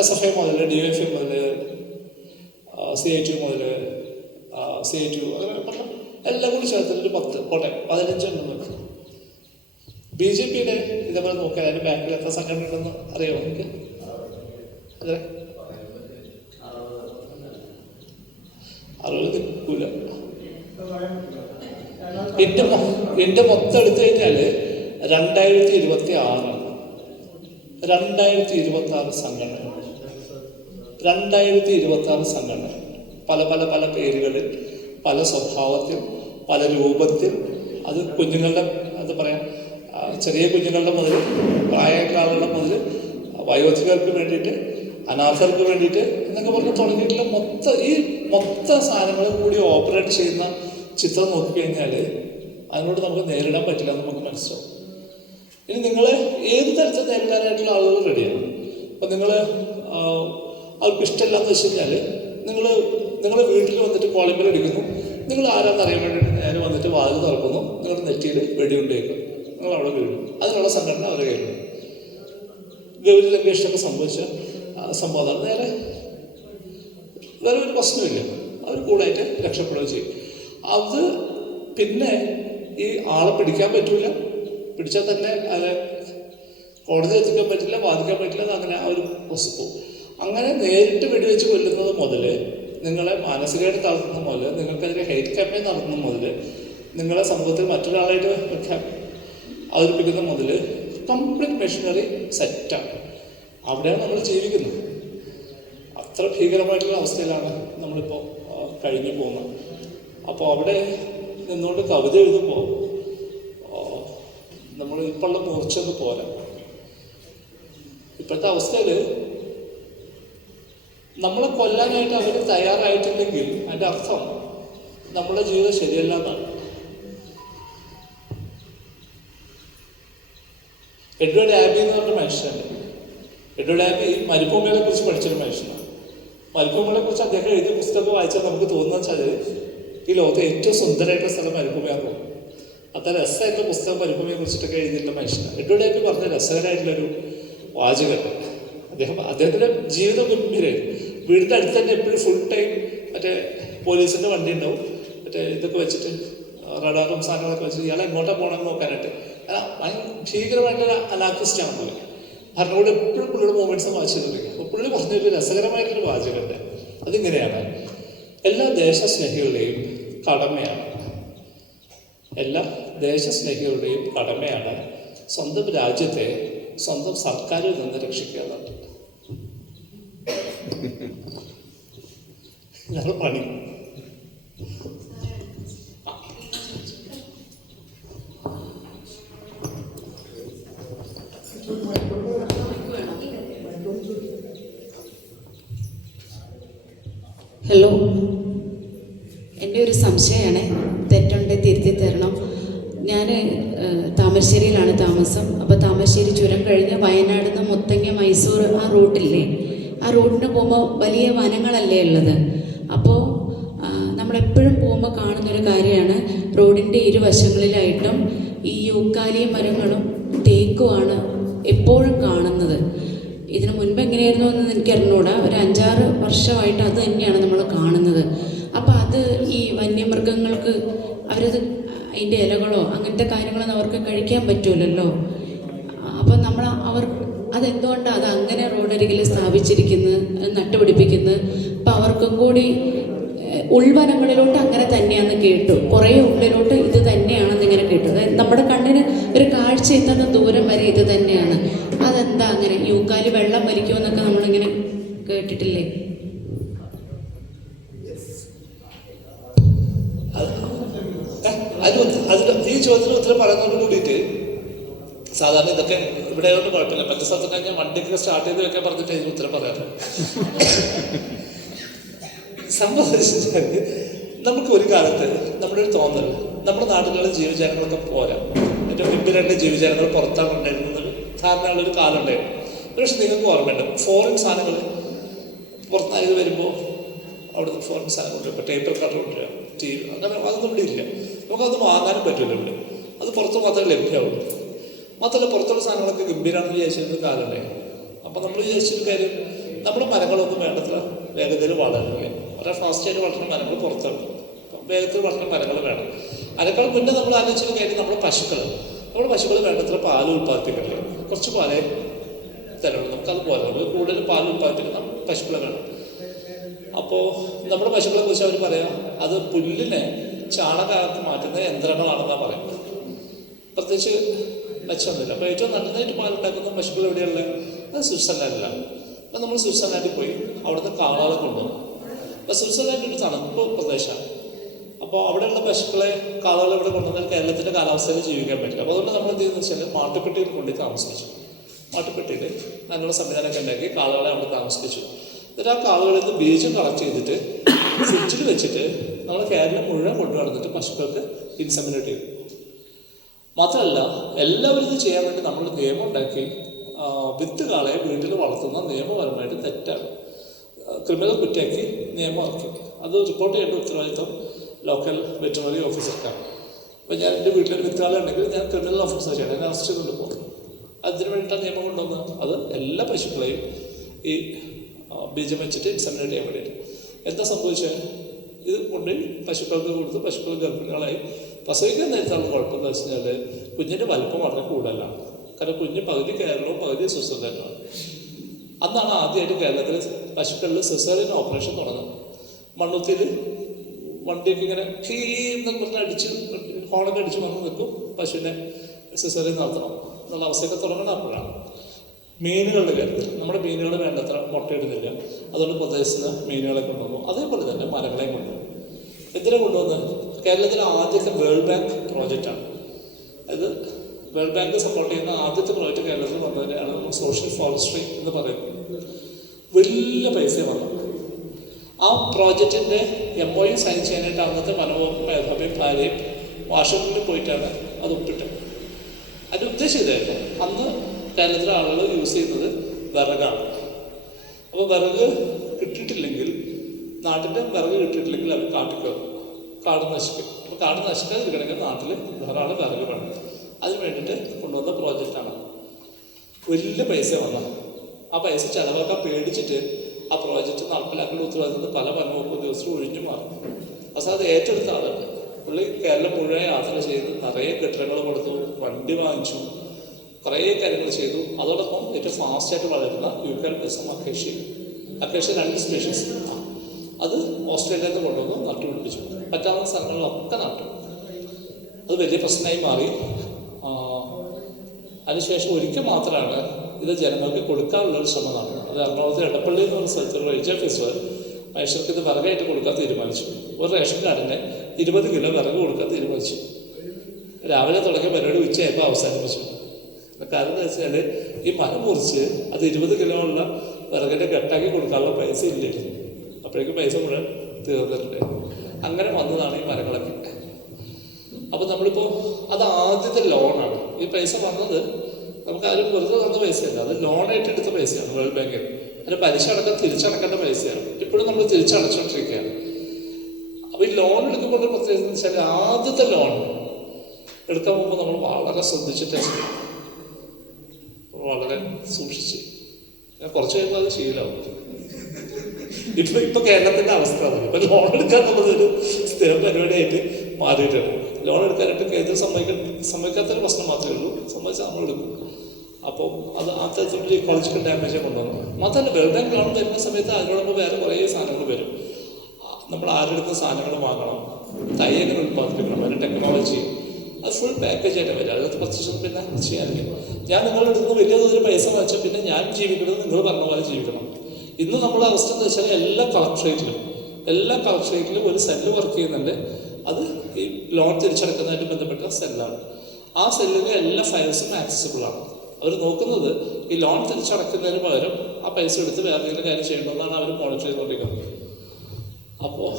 SFI മുതൽ DYFI മുതൽ CITU മുതൽ CITU അങ്ങനെ പറഞ്ഞാൽ എല്ലാം കൂടി ചേർത്തിട്ട് ഒരു 10 പോട്ടെ 15 ഉണ്ടെന്ന് വയ്ക്കും. BJPയുടെ ഇതേപോലെ നോക്കിയാൽ അതിൻ്റെ ബാങ്കിൽ എത്ര സംഘടന ഉണ്ടെന്ന് അറിയാമോ എനിക്ക്? അതെ 60 നിൽക്കൂല. എൻ്റെ മൊത്തം എടുത്തു കഴിഞ്ഞാൽ 2026 2026 സംഘടന 2026 സംഘടന പല പല പല പേരുകളിൽ, പല സ്വഭാവത്തിൽ, പല രൂപത്തിൽ. അത് കുഞ്ഞുങ്ങളുടെ എന്താ പറയാ, ചെറിയ കുഞ്ഞുങ്ങളുടെ മുതൽ പ്രായമുള്ള ആളുകളുടെ മുതൽ വയോധികർക്ക് വേണ്ടിയിട്ട്, അനാഥർക്ക് വേണ്ടിയിട്ട് എന്നൊക്കെ പറഞ്ഞ് തുടങ്ങിയിട്ടുള്ള മൊത്തം സാധനങ്ങളും കൂടി ഓപ്പറേറ്റ് ചെയ്യുന്ന ചിത്രം നോക്കിക്കഴിഞ്ഞാൽ അതിനോട് നമുക്ക് നേരിടാൻ പറ്റില്ല എന്ന് നമുക്ക് മനസ്സിലാവും. ഇനി നിങ്ങൾ ഏത് തരത്തിൽ നേരിടാനായിട്ടുള്ള ആളുകൾ റെഡിയാണ്. അപ്പം നിങ്ങൾ അവർക്ക് ഇഷ്ടമില്ലാന്ന് വെച്ച് കഴിഞ്ഞാൽ നിങ്ങൾ വീട്ടിൽ വന്നിട്ട് കോളിംഗ് അടിക്കുന്നു, നിങ്ങൾ ആരാന്ന് അറിയാൻ വേണ്ടിയിട്ട് നേരെ വന്നിട്ട് വാതിൽ തുറക്കുന്നു, നിങ്ങളുടെ നെറ്റിയിൽ വെടിയുണ്ടേക്കും, നിങ്ങൾ അവിടെ വീഴും. അതിനുള്ള സംഘടന അവരുടെ കയ്യിലുണ്ട്. ഗൗരി ലങ്കേഷിനൊക്കെ സംഭവിച്ച സംഭവം നേരെ വേറെ ഒരു പ്രശ്നമില്ല, അവർ കൂടായിട്ട് രക്ഷപ്പെടുകയും ചെയ്യും. അത് പിന്നെ ഈ ആളെ പിടിക്കാൻ പറ്റൂല, പിടിച്ചാൽ തന്നെ അത് കോടതി എത്തിക്കാൻ പറ്റില്ല, വാദിക്കാൻ പറ്റില്ല, അങ്ങനെ ആ ഒരു വസ്തു. അങ്ങനെ നേരിട്ട് വെടിവെച്ച് കൊല്ലുന്നത് മുതൽ, നിങ്ങളെ മാനസികമായിട്ട് തളർത്തുന്ന മുതൽ, നിങ്ങൾക്കെതിരെ ഹെയ്റ്റ് ക്യാമ്പയിൻ നടത്തുന്ന മുതൽ, നിങ്ങളെ സമൂഹത്തിൽ മറ്റൊരാളായിട്ട് അവതരിപ്പിക്കുന്ന മുതൽ കംപ്ലീറ്റ് മെഷീനറി സെറ്റാണ്. അവിടെയാണ് നമ്മൾ ജീവിക്കുന്നത്. അത്ര ഭീകരമായിട്ടുള്ള അവസ്ഥയിലാണ് നമ്മളിപ്പോൾ കഴിഞ്ഞു പോകുന്നത്. അപ്പോൾ അവിടെ നിന്നുകൊണ്ട് കവിത എഴുതുമ്പോൾ നമ്മൾ ഇപ്പോഴുള്ള മൂർച്ചയൊന്നും പോരാ. ഇപ്പോഴത്തെ അവസ്ഥയിൽ നമ്മളെ കൊല്ലാനായിട്ട് അവർ തയ്യാറായിട്ടില്ലെങ്കിൽ അതിൻ്റെ അർത്ഥം നമ്മുടെ ജീവിതം ശരിയല്ല എന്നാണ്. എഡ്വേർഡ് ആബി എന്ന് പറഞ്ഞ മനുഷ്യനുണ്ട്. എഡ്വേർഡ് ആബി മരുഭൂമികളെ കുറിച്ച് പഠിച്ചൊരു മനുഷ്യനാണ്. മരുഭൂമികളെ കുറിച്ച് അദ്ദേഹം എഴുതിയ പുസ്തകം വായിച്ചാൽ നമുക്ക് തോന്നുന്ന വെച്ചാൽ ഈ ലോകത്തെ ഏറ്റവും സുന്ദരമായിട്ടുള്ള സ്ഥലം മരുഭൂമിയാണെന്ന് തോന്നും. അത്ര രസമായിട്ടുള്ള പുസ്തകം മരുഭൂമിയെ കുറിച്ചിട്ടൊക്കെ എഴുതിയിട്ടുള്ള മനുഷ്യനാണ്. എഡ്വേർഡ് ആബി പറഞ്ഞ രസകരമായിട്ടുള്ളൊരു വാചകം. അദ്ദേഹത്തിൻ്റെ ജീവിതം ഗംഭീരമായിരുന്നു. വീടിൻ്റെ അടുത്ത് തന്നെ എപ്പോഴും ഫുൾ ടൈം മറ്റേ പോലീസിൻ്റെ വണ്ടി ഉണ്ടാവും, മറ്റേ ഇതൊക്കെ വെച്ചിട്ട് റഡാറും സാധനങ്ങളൊക്കെ വെച്ചിട്ട് ഇയാളെ എങ്ങോട്ടാണ് പോകണമെന്ന് നോക്കാനായിട്ട്. ഭീകരമായിട്ടുള്ള അനാർക്കിസ്റ്റാണ് പുള്ളി. ഭരണകൂടം എപ്പോഴും പുള്ളിയുടെ മൂവ്മെൻറ്റ്സ് വായിച്ചു തുടങ്ങി. അപ്പോൾ പുള്ളി പറഞ്ഞൊരു രസകരമായിട്ടൊരു വാചകമുണ്ട്. അതിങ്ങനെയാണ്: എല്ലാ ദേശസ്നേഹികളുടെയും കടമയാണ്, എല്ലാ ദേശസ്നേഹികളുടെയും കടമയാണ് സ്വന്തം രാജ്യത്തെ സ്വന്തം സർക്കാരിൽ നിന്ന് രക്ഷിക്കുക എന്നുണ്ട്. ഞങ്ങൾ പണി ഹലോ, എൻ്റെ ഒരു സംശയമാണ്, തെറ്റുണ്ടെ തിരുത്തി തരണം. ഞാൻ താമരശ്ശേരിയിലാണ് താമസം. അപ്പോൾ താമരശ്ശേരി ചുരം കഴിഞ്ഞ് വയനാട് നിന്ന് മുത്തങ്ങ മൈസൂർ ആ റൂട്ടില്ലേ, ആ റൂട്ടിന് പോകുമ്പോൾ വലിയ വനങ്ങളല്ലേ ഉള്ളത്. അപ്പോൾ നമ്മളെപ്പോഴും പോകുമ്പോൾ കാണുന്നൊരു കാര്യമാണ്, റോഡിൻ്റെ ഇരുവശങ്ങളിലായിട്ടും ഈ യൂക്കാലി മരങ്ങളും തേക്കുമാണ് എപ്പോഴും കാണുന്നത്. ഇതിനു മുൻപ് എങ്ങനെയായിരുന്നു എന്ന് എനിക്ക് അറിഞ്ഞൂടാ. ഒരു 5-6 വർഷമായിട്ട് അത് തന്നെയാണ് നമ്മൾ കാണുന്നത്. അപ്പോൾ അത് ഈ വന്യമൃഗങ്ങൾക്ക് അവരത് അതിൻ്റെ ഇലകളോ അങ്ങനത്തെ കാര്യങ്ങളൊന്നും അവർക്ക് കഴിക്കാൻ പറ്റൂലല്ലോ. അപ്പോൾ അവർ അതെന്തുകൊണ്ടാണ് അത് അങ്ങനെ റോഡരികിൽ സ്ഥാപിച്ചിരിക്കുന്നത്, നട്ടുപിടിപ്പിക്കുന്നത്? അപ്പോൾ അവർക്കും കൂടി ഉൾവനങ്ങളിലോട്ട് അങ്ങനെ തന്നെയാണെന്ന് കേട്ടു, കുറേ ഉള്ളിലോട്ട് ഇത് തന്നെയാണെന്ന് ഇങ്ങനെ കേട്ടു. അതായത് നമ്മുടെ കണ്ണിന് ഒരു കാഴ്ച എത്തുന്ന ദൂരം വരെ ഇത് തന്നെയാണ്. അതെന്താ അങ്ങനെ? യൂക്കാലി വെള്ളം വലിക്കുമെന്നൊക്കെ നമ്മളിങ്ങനെ കേട്ടിട്ടില്ലേ? ഈ ചോദ്യത്തിന് ഉത്തരം പറയുന്നതോട് കൂടിയിട്ട് സാധാരണ ഇതൊക്കെ ഇവിടെ ആയതുകൊണ്ട് കുഴപ്പമില്ല. മറ്റു സ്ഥലത്ത് കഴിഞ്ഞാൽ വണ്ടിയൊക്കെ സ്റ്റാർട്ട് ചെയ്ത് വെക്കാൻ പറഞ്ഞിട്ട് ഇതിന് ഉത്തരം പറയാറ്. സംഭവിച്ചാൽ നമുക്ക് ഒരു കാലത്ത് നമ്മുടെ ഒരു തോന്നൽ നമ്മുടെ നാട്ടിലുള്ള ജീവജാലങ്ങളൊക്കെ പോരാ, ഏറ്റവും ഗംഭീരമായിട്ട് ജീവജാലങ്ങൾ പുറത്താണ് ഉണ്ടായിരുന്നത് ധാരണയുള്ളൊരു കാലം ഉണ്ടായിരുന്നു. പക്ഷെ നിങ്ങൾക്ക് ഓർമ്മയുണ്ട്, ഫോറിൻ സാധനങ്ങൾ പുറത്തായത് വരുമ്പോൾ അവിടുത്തെ ഫോറിൻ സാധനങ്ങളുണ്ട്. ഇപ്പോൾ ടേപ്പ് റെക്കോർഡർ കൊണ്ടുവരിക, TV, അങ്ങനെ അതൊന്നും ഇവിടെ ഇല്ല. നമുക്കത് വാങ്ങാനും പറ്റില്ല ഇവിടെ, അത് പുറത്ത് മാത്രമേ ലഭ്യമാവുള്ളൂ. മാത്രമല്ല പുറത്തുള്ള സാധനങ്ങളൊക്കെ ഗംഭീരമാണെന്ന് വിചാരിച്ചിരുന്ന കാലമല്ലേ. അപ്പോൾ നമ്മൾ വിചാരിച്ചൊരു കാര്യം, നമ്മുടെ മരങ്ങളൊന്നും വേണ്ടത്ര വേഗതയിൽ വളരില്ല. വളരെ ഫാസ്റ്റായിട്ട് വളർന്ന മരങ്ങൾ പുറത്താണ്, വേഗത്തിൽ വളർന്ന മരങ്ങൾ വേണം. അതിനേക്കാൾ മുന്നേ നമ്മൾ ആലോചിച്ചൊരു കാര്യം, നമ്മുടെ പശുക്കൾ വേണ്ടത്ര പാൽ ഉൽപ്പാദിപ്പിക്കില്ല, കുറച്ച് പാലേ തരണം. നമുക്കത് പോലെ നമ്മൾ കൂടുതൽ പാൽ ഉൽപ്പാദിപ്പിക്കുന്ന പശുക്കളെ വേണം. അപ്പോൾ നമ്മുടെ പശുക്കളെ കുറിച്ച് അവർ പറയാം, അത് പുല്ലിനെ ചാണകമാക്കി മാറ്റുന്ന യന്ത്രങ്ങളാണെന്നാണ് പറയാം. പ്രത്യേകിച്ച് മെച്ചമൊന്നുമില്ല. അപ്പോൾ ഏറ്റവും നന്നായിട്ട് പാലുണ്ടാക്കുന്ന പശുക്കൾ എവിടെയുള്ളത്? അത് സ്വിറ്റ്സർലാൻഡിലാണ്. അപ്പം നമ്മൾ സ്വിറ്റ്സർലാൻഡിൽ പോയി അവിടുത്തെ കാളകളെ കൊണ്ടുവന്നു. അപ്പോൾ സ്വിറ്റ്സർലാൻഡ് ഒരു തണുപ്പ് പ്രദേശമാണ്. അപ്പോൾ അവിടെയുള്ള പശുക്കളെ കാളകളെ ഇവിടെ കൊണ്ടുവന്നാൽ കേരളത്തിൻ്റെ കാലാവസ്ഥയിൽ ജീവിക്കാൻ പറ്റില്ല. അപ്പോൾ അതുകൊണ്ട് നമ്മൾ എന്ത് ചെയ്യുന്നത് വെച്ചാൽ മാട്ടുപ്പെട്ടിയിൽ കൊണ്ടുപോയി താമസിപ്പിച്ചു. മാട്ടുപ്പെട്ടിയിൽ അതിനുള്ള സംവിധാനമൊക്കെ ഉണ്ടാക്കി കാളകളെ അവിടെ താമസിപ്പിച്ചു. എന്നിട്ട് ആ കാളകളിൽ നിന്ന് ബീജം കളക്ട് ചെയ്തിട്ട് ഫ്രിഡ്ജിൽ വെച്ചിട്ട് നമ്മൾ കേരളം മുഴുവൻ കൊണ്ടു നടന്നിട്ട് പശുക്കൾക്ക് ഇൻസെമിനേറ്റ് ചെയ്തു. മാത്രമല്ല എല്ലാവരും ഇത് ചെയ്യാൻ വേണ്ടി നമ്മൾ നിയമം ഉണ്ടാക്കി. വിത്ത് കാളയെ വീട്ടിൽ വളർത്തുന്ന നിയമപരമായിട്ട് തെറ്റാണ്, ക്രിമിനൽ കുറ്റമാക്കി നിയമം ഇറക്കി. അത് റിപ്പോർട്ട് ചെയ്യേണ്ട ഉത്തരവാദിത്വം ലോക്കൽ വെറ്ററിനറി ഓഫീസർക്കാണ്. അപ്പോൾ ഞാൻ എൻ്റെ വീട്ടിലൊരു വിത്ത് കാള ഉണ്ടെങ്കിൽ ഞാൻ ക്രിമിനൽ ഓഫീസർ ചെയ്യണം, എന്നെ അറസ്റ്റ് ചെയ്തുകൊണ്ട് പോകും. അതിന് വേണ്ടിയിട്ടാണ് നിയമം കൊണ്ടുവന്നത്. അത് എല്ലാ പശുക്കളെയും ഈ ബീജം വെച്ചിട്ട് ഇൻസെമിനേറ്റ് ചെയ്യാൻ വേണ്ടിയിട്ട്. എന്താ സംഭവിച്ചത്? ഇത് കൊണ്ട് പശുക്കൾക്ക് കൊടുത്ത് പശുക്കൾ ഗർഭിണികളായി പ്രസവിക്കാൻ നേരത്താണ് കുഴപ്പം എന്ന് വെച്ച് കഴിഞ്ഞാൽ കുഞ്ഞിൻ്റെ വലിപ്പം വളരെ കൂടുതലാണ്. കാരണം കുഞ്ഞ് പകുതി കേരളവും പകുതി സ്വിറ്റ്സർലാൻഡുമാണ്. അന്നാണ് ആദ്യമായിട്ട് കേരളത്തിൽ പശുക്കളിൽ സിസേറിയൻ ഓപ്പറേഷൻ തുടങ്ങുന്നത്. മണ്ണുത്തിയിൽ വണ്ടിയൊക്കെ ഇങ്ങനെ എന്നൊക്കെ പറഞ്ഞ് അടിച്ച് ഹോണൊക്കെ അടിച്ച് വന്ന് നിൽക്കും, പശുവിനെ സിസേറിയൻ നടത്തണം എന്നുള്ള അവസ്ഥയൊക്കെ തുടങ്ങണം. അപ്പോഴാണ് മീനുകളുടെ കാര്യത്തിൽ നമ്മുടെ മീനുകൾ വേണ്ടത്ര മുട്ടയിടുന്നില്ല. അതുകൊണ്ട് പ്രദേശത്ത് മീനുകളെ കൊണ്ടുവന്നു. അതേപോലെ തന്നെ മരങ്ങളെയും കൊണ്ടുവന്നു. എന്തിനെ കൊണ്ടുവന്നത്? കേരളത്തിലെ ആദ്യത്തെ വേൾഡ് ബാങ്ക് പ്രോജക്റ്റാണ്. അത് വേൾഡ് ബാങ്ക് സപ്പോർട്ട് ചെയ്യുന്ന ആദ്യത്തെ പ്രോജക്റ്റ് കേരളത്തിൽ വന്നതിനാണ് നമ്മൾ സോഷ്യൽ ഫോറസ്ട്രി എന്ന് പറയുന്നത്. വലിയ പൈസ വന്നു. ആ പ്രോജക്റ്റിൻ്റെ MOU സൈൻ ചെയ്യാനായിട്ട് അന്നത്തെ വനവകുപ്പ് മേധാവിയും ഭാര്യയും വാഷിംഗ്ടണിൽ പോയിട്ടാണ് അത് ഒപ്പിട്ടത്. അതിൻ്റെ ഉദ്ദേശം ഇതായിരുന്നു, അന്ന് കേരളത്തിലെ ആളുകൾ യൂസ് ചെയ്യുന്നത് വിറകാണ്. അപ്പോൾ വിറക് കിട്ടിയിട്ടില്ലെങ്കിൽ, നാട്ടിൻ്റെ വിറക് കിട്ടിയിട്ടില്ലെങ്കിൽ അവർ കാട് നശിക്കും. അപ്പോൾ കാട് നശിക്കാതിരിക്കണമെങ്കിൽ നാട്ടിൽ ധാരാളം വിറക് വേണം. അതിന് വേണ്ടിയിട്ട് കൊണ്ടുവന്ന പ്രോജക്റ്റാണ്. വലിയ പൈസ വന്നാൽ ആ പൈസ ചിലവാക്കാൻ പേടിച്ചിട്ട് ആ പ്രോജക്റ്റ് നടപ്പിലാക്കേണ്ട ഉത്തരവാദിത്തത്തിൽ പല വനവകുപ്പ് ഉദ്യോഗസ്ഥരും ഒഴിഞ്ഞു മാറും. അവസാനം അത് ഏറ്റെടുത്ത ആളുണ്ട്. പുള്ളി കേരളം മുഴുവൻ യാത്ര ചെയ്ത് നിറയെ കെട്ടിടങ്ങൾ കൊടുത്തു, വണ്ടി വാങ്ങിച്ചു, കുറേ കാര്യങ്ങൾ ചെയ്തു. അതോടൊപ്പം ഏറ്റവും ഫാസ്റ്റായിട്ട് വളരുന്ന യൂക്കാലിപ്റ്റസും അക്കേഷ്യ 2 സ്പീഷീസ് അത് ഓസ്ട്രേലിയയിൽ നിന്ന് കൊണ്ടുവന്ന് നട്ടുപിടിപ്പിച്ചു. പറ്റാവുന്ന സ്ഥലങ്ങളിലൊക്കെ നട്ടു. അത് വലിയ പ്രശ്നമായി മാറി. അതിനുശേഷം ഒരിക്കൽ മാത്രമാണ് ഇത് ജനങ്ങൾക്ക് കൊടുക്കാനുള്ളൊരു ശ്രമം നടന്നത്. അത് എറണാകുളത്ത് എടപ്പള്ളി എന്ന് പറഞ്ഞ സ്ഥലത്ത് ഒരു റേഞ്ച് ഓഫീസർ മനുഷ്യർക്ക് ഇത് വിറകായിട്ട് കൊടുക്കാൻ തീരുമാനിച്ചു. ഒരു റേഷൻ കാർഡിന് 20 കിലോ വിറക് കൊടുക്കാൻ തീരുമാനിച്ചു. രാവിലെ തുടങ്ങിയ പരിപാടി ഉച്ചയായപ്പോൾ അവസാനിപ്പിച്ചു. കാരണം എന്താ വെച്ചാൽ ഈ മരം മുറിച്ച് അത് 20 കിലോ ഉള്ള വിറകിൻ്റെ കെട്ടാക്കി കൊടുക്കാനുള്ള പൈസ ഇല്ലായിരുന്നു. അപ്പോഴേക്കും പൈസ മുഴുവൻ തീർന്നിട്ടുണ്ട്. അങ്ങനെ വന്നതാണ് ഈ മരങ്ങളൊക്കെ. അപ്പോൾ നമ്മളിപ്പോൾ അത് ആദ്യത്തെ ലോണാണ്. ഈ പൈസ വന്നത് നമുക്ക് ആരും വെറുതെ തന്ന പൈസയല്ല, അത് ലോണായിട്ട് എടുത്ത പൈസയാണ് വേൾഡ് ബാങ്കിൽ. അതിന് പലിശ അടക്കം തിരിച്ചടക്കേണ്ട പൈസയാണ്. ഇപ്പോഴും നമ്മൾ തിരിച്ചടച്ചുകൊണ്ടിരിക്കുകയാണ്. അപ്പോൾ ഈ ലോൺ എടുക്കുമ്പോൾ പ്രത്യേകത എന്ന് വെച്ചാൽ ആദ്യത്തെ ലോൺ എടുക്കാൻ പോകുമ്പോൾ നമ്മൾ വളരെ ശ്രദ്ധിച്ചിട്ടേ ചെയ്യും, വളരെ സൂക്ഷിച്ച്. കുറച്ച് കഴിയുമ്പോൾ അത് ശീലമാവും. ഇപ്പൊ കേരളത്തിന്റെ അവസ്ഥ അതാണ്. ഇപ്പൊ ലോൺ എടുക്കാൻ എന്നുള്ളതൊരു സ്ഥിരം പരിപാടിയായിട്ട് മാറിയിട്ടുണ്ട്. ലോൺ എടുക്കാനായിട്ട് കേന്ദ്രം സമ്മതിക്കാത്തൊരു പ്രശ്നം മാത്രമേ ഉള്ളൂ. സമ്മതിച്ചാൽ നമ്മൾ എടുക്കും. അപ്പോൾ അത് അത്തരത്തിലുള്ള ഇക്കോളജിക്കൽ ഡാമേജ് കൊണ്ടുവന്നു. മാത്രമല്ല വേൾഡ് ബാങ്ക് ലോൺ വരുന്ന സമയത്ത് അതിനോടൊപ്പം വേറെ കുറേ സാധനങ്ങൾ വരും. നമ്മൾ ആരെടുക്കുന്ന സാധനങ്ങൾ വാങ്ങണം, തൈ എങ്ങനെ ഉൽപ്പാദിപ്പിക്കണം, അതിൻ്റെ ടെക്നോളജി, അത് ഫുൾ പാക്കേജ് ആയിട്ട് വരും. അതിനകത്ത് പ്രത്യേകിച്ച് പിന്നെ ചെയ്യാനില്ല. ഞാൻ നിങ്ങളുടെ അടുത്ത് നിന്ന് വലിയ തോതിൽ പൈസ വാങ്ങിച്ചാൽ പിന്നെ ഞാൻ ജീവിക്കുന്നത് നിങ്ങൾ പറഞ്ഞ പോലെ ജീവിക്കണം. ഇന്ന് നമ്മുടെ അവസ്ഥ എന്ന് വെച്ചാൽ എല്ലാ കളക്ടറേറ്റിലും ഒരു സെല്ല് വർക്ക് ചെയ്യുന്നുണ്ട്. അത് ഈ ലോൺ തിരിച്ചടക്കുന്നതായിട്ട് ബന്ധപ്പെട്ട സെല്ലാണ്. ആ സെല്ലിലെ എല്ലാ ഫയൽസും ആക്സസിബിൾ ആണ്. അവർ നോക്കുന്നത് ഈ ലോൺ തിരിച്ചടക്കുന്നതിന് പകരം ആ പൈസ എടുത്ത് വേറെ എന്തെങ്കിലും കാര്യം ചെയ്യണമെന്നാണ് അവർ മോണിറ്റർ ചെയ്തുകൊണ്ടിരിക്കുന്നത്. അപ്പോൾ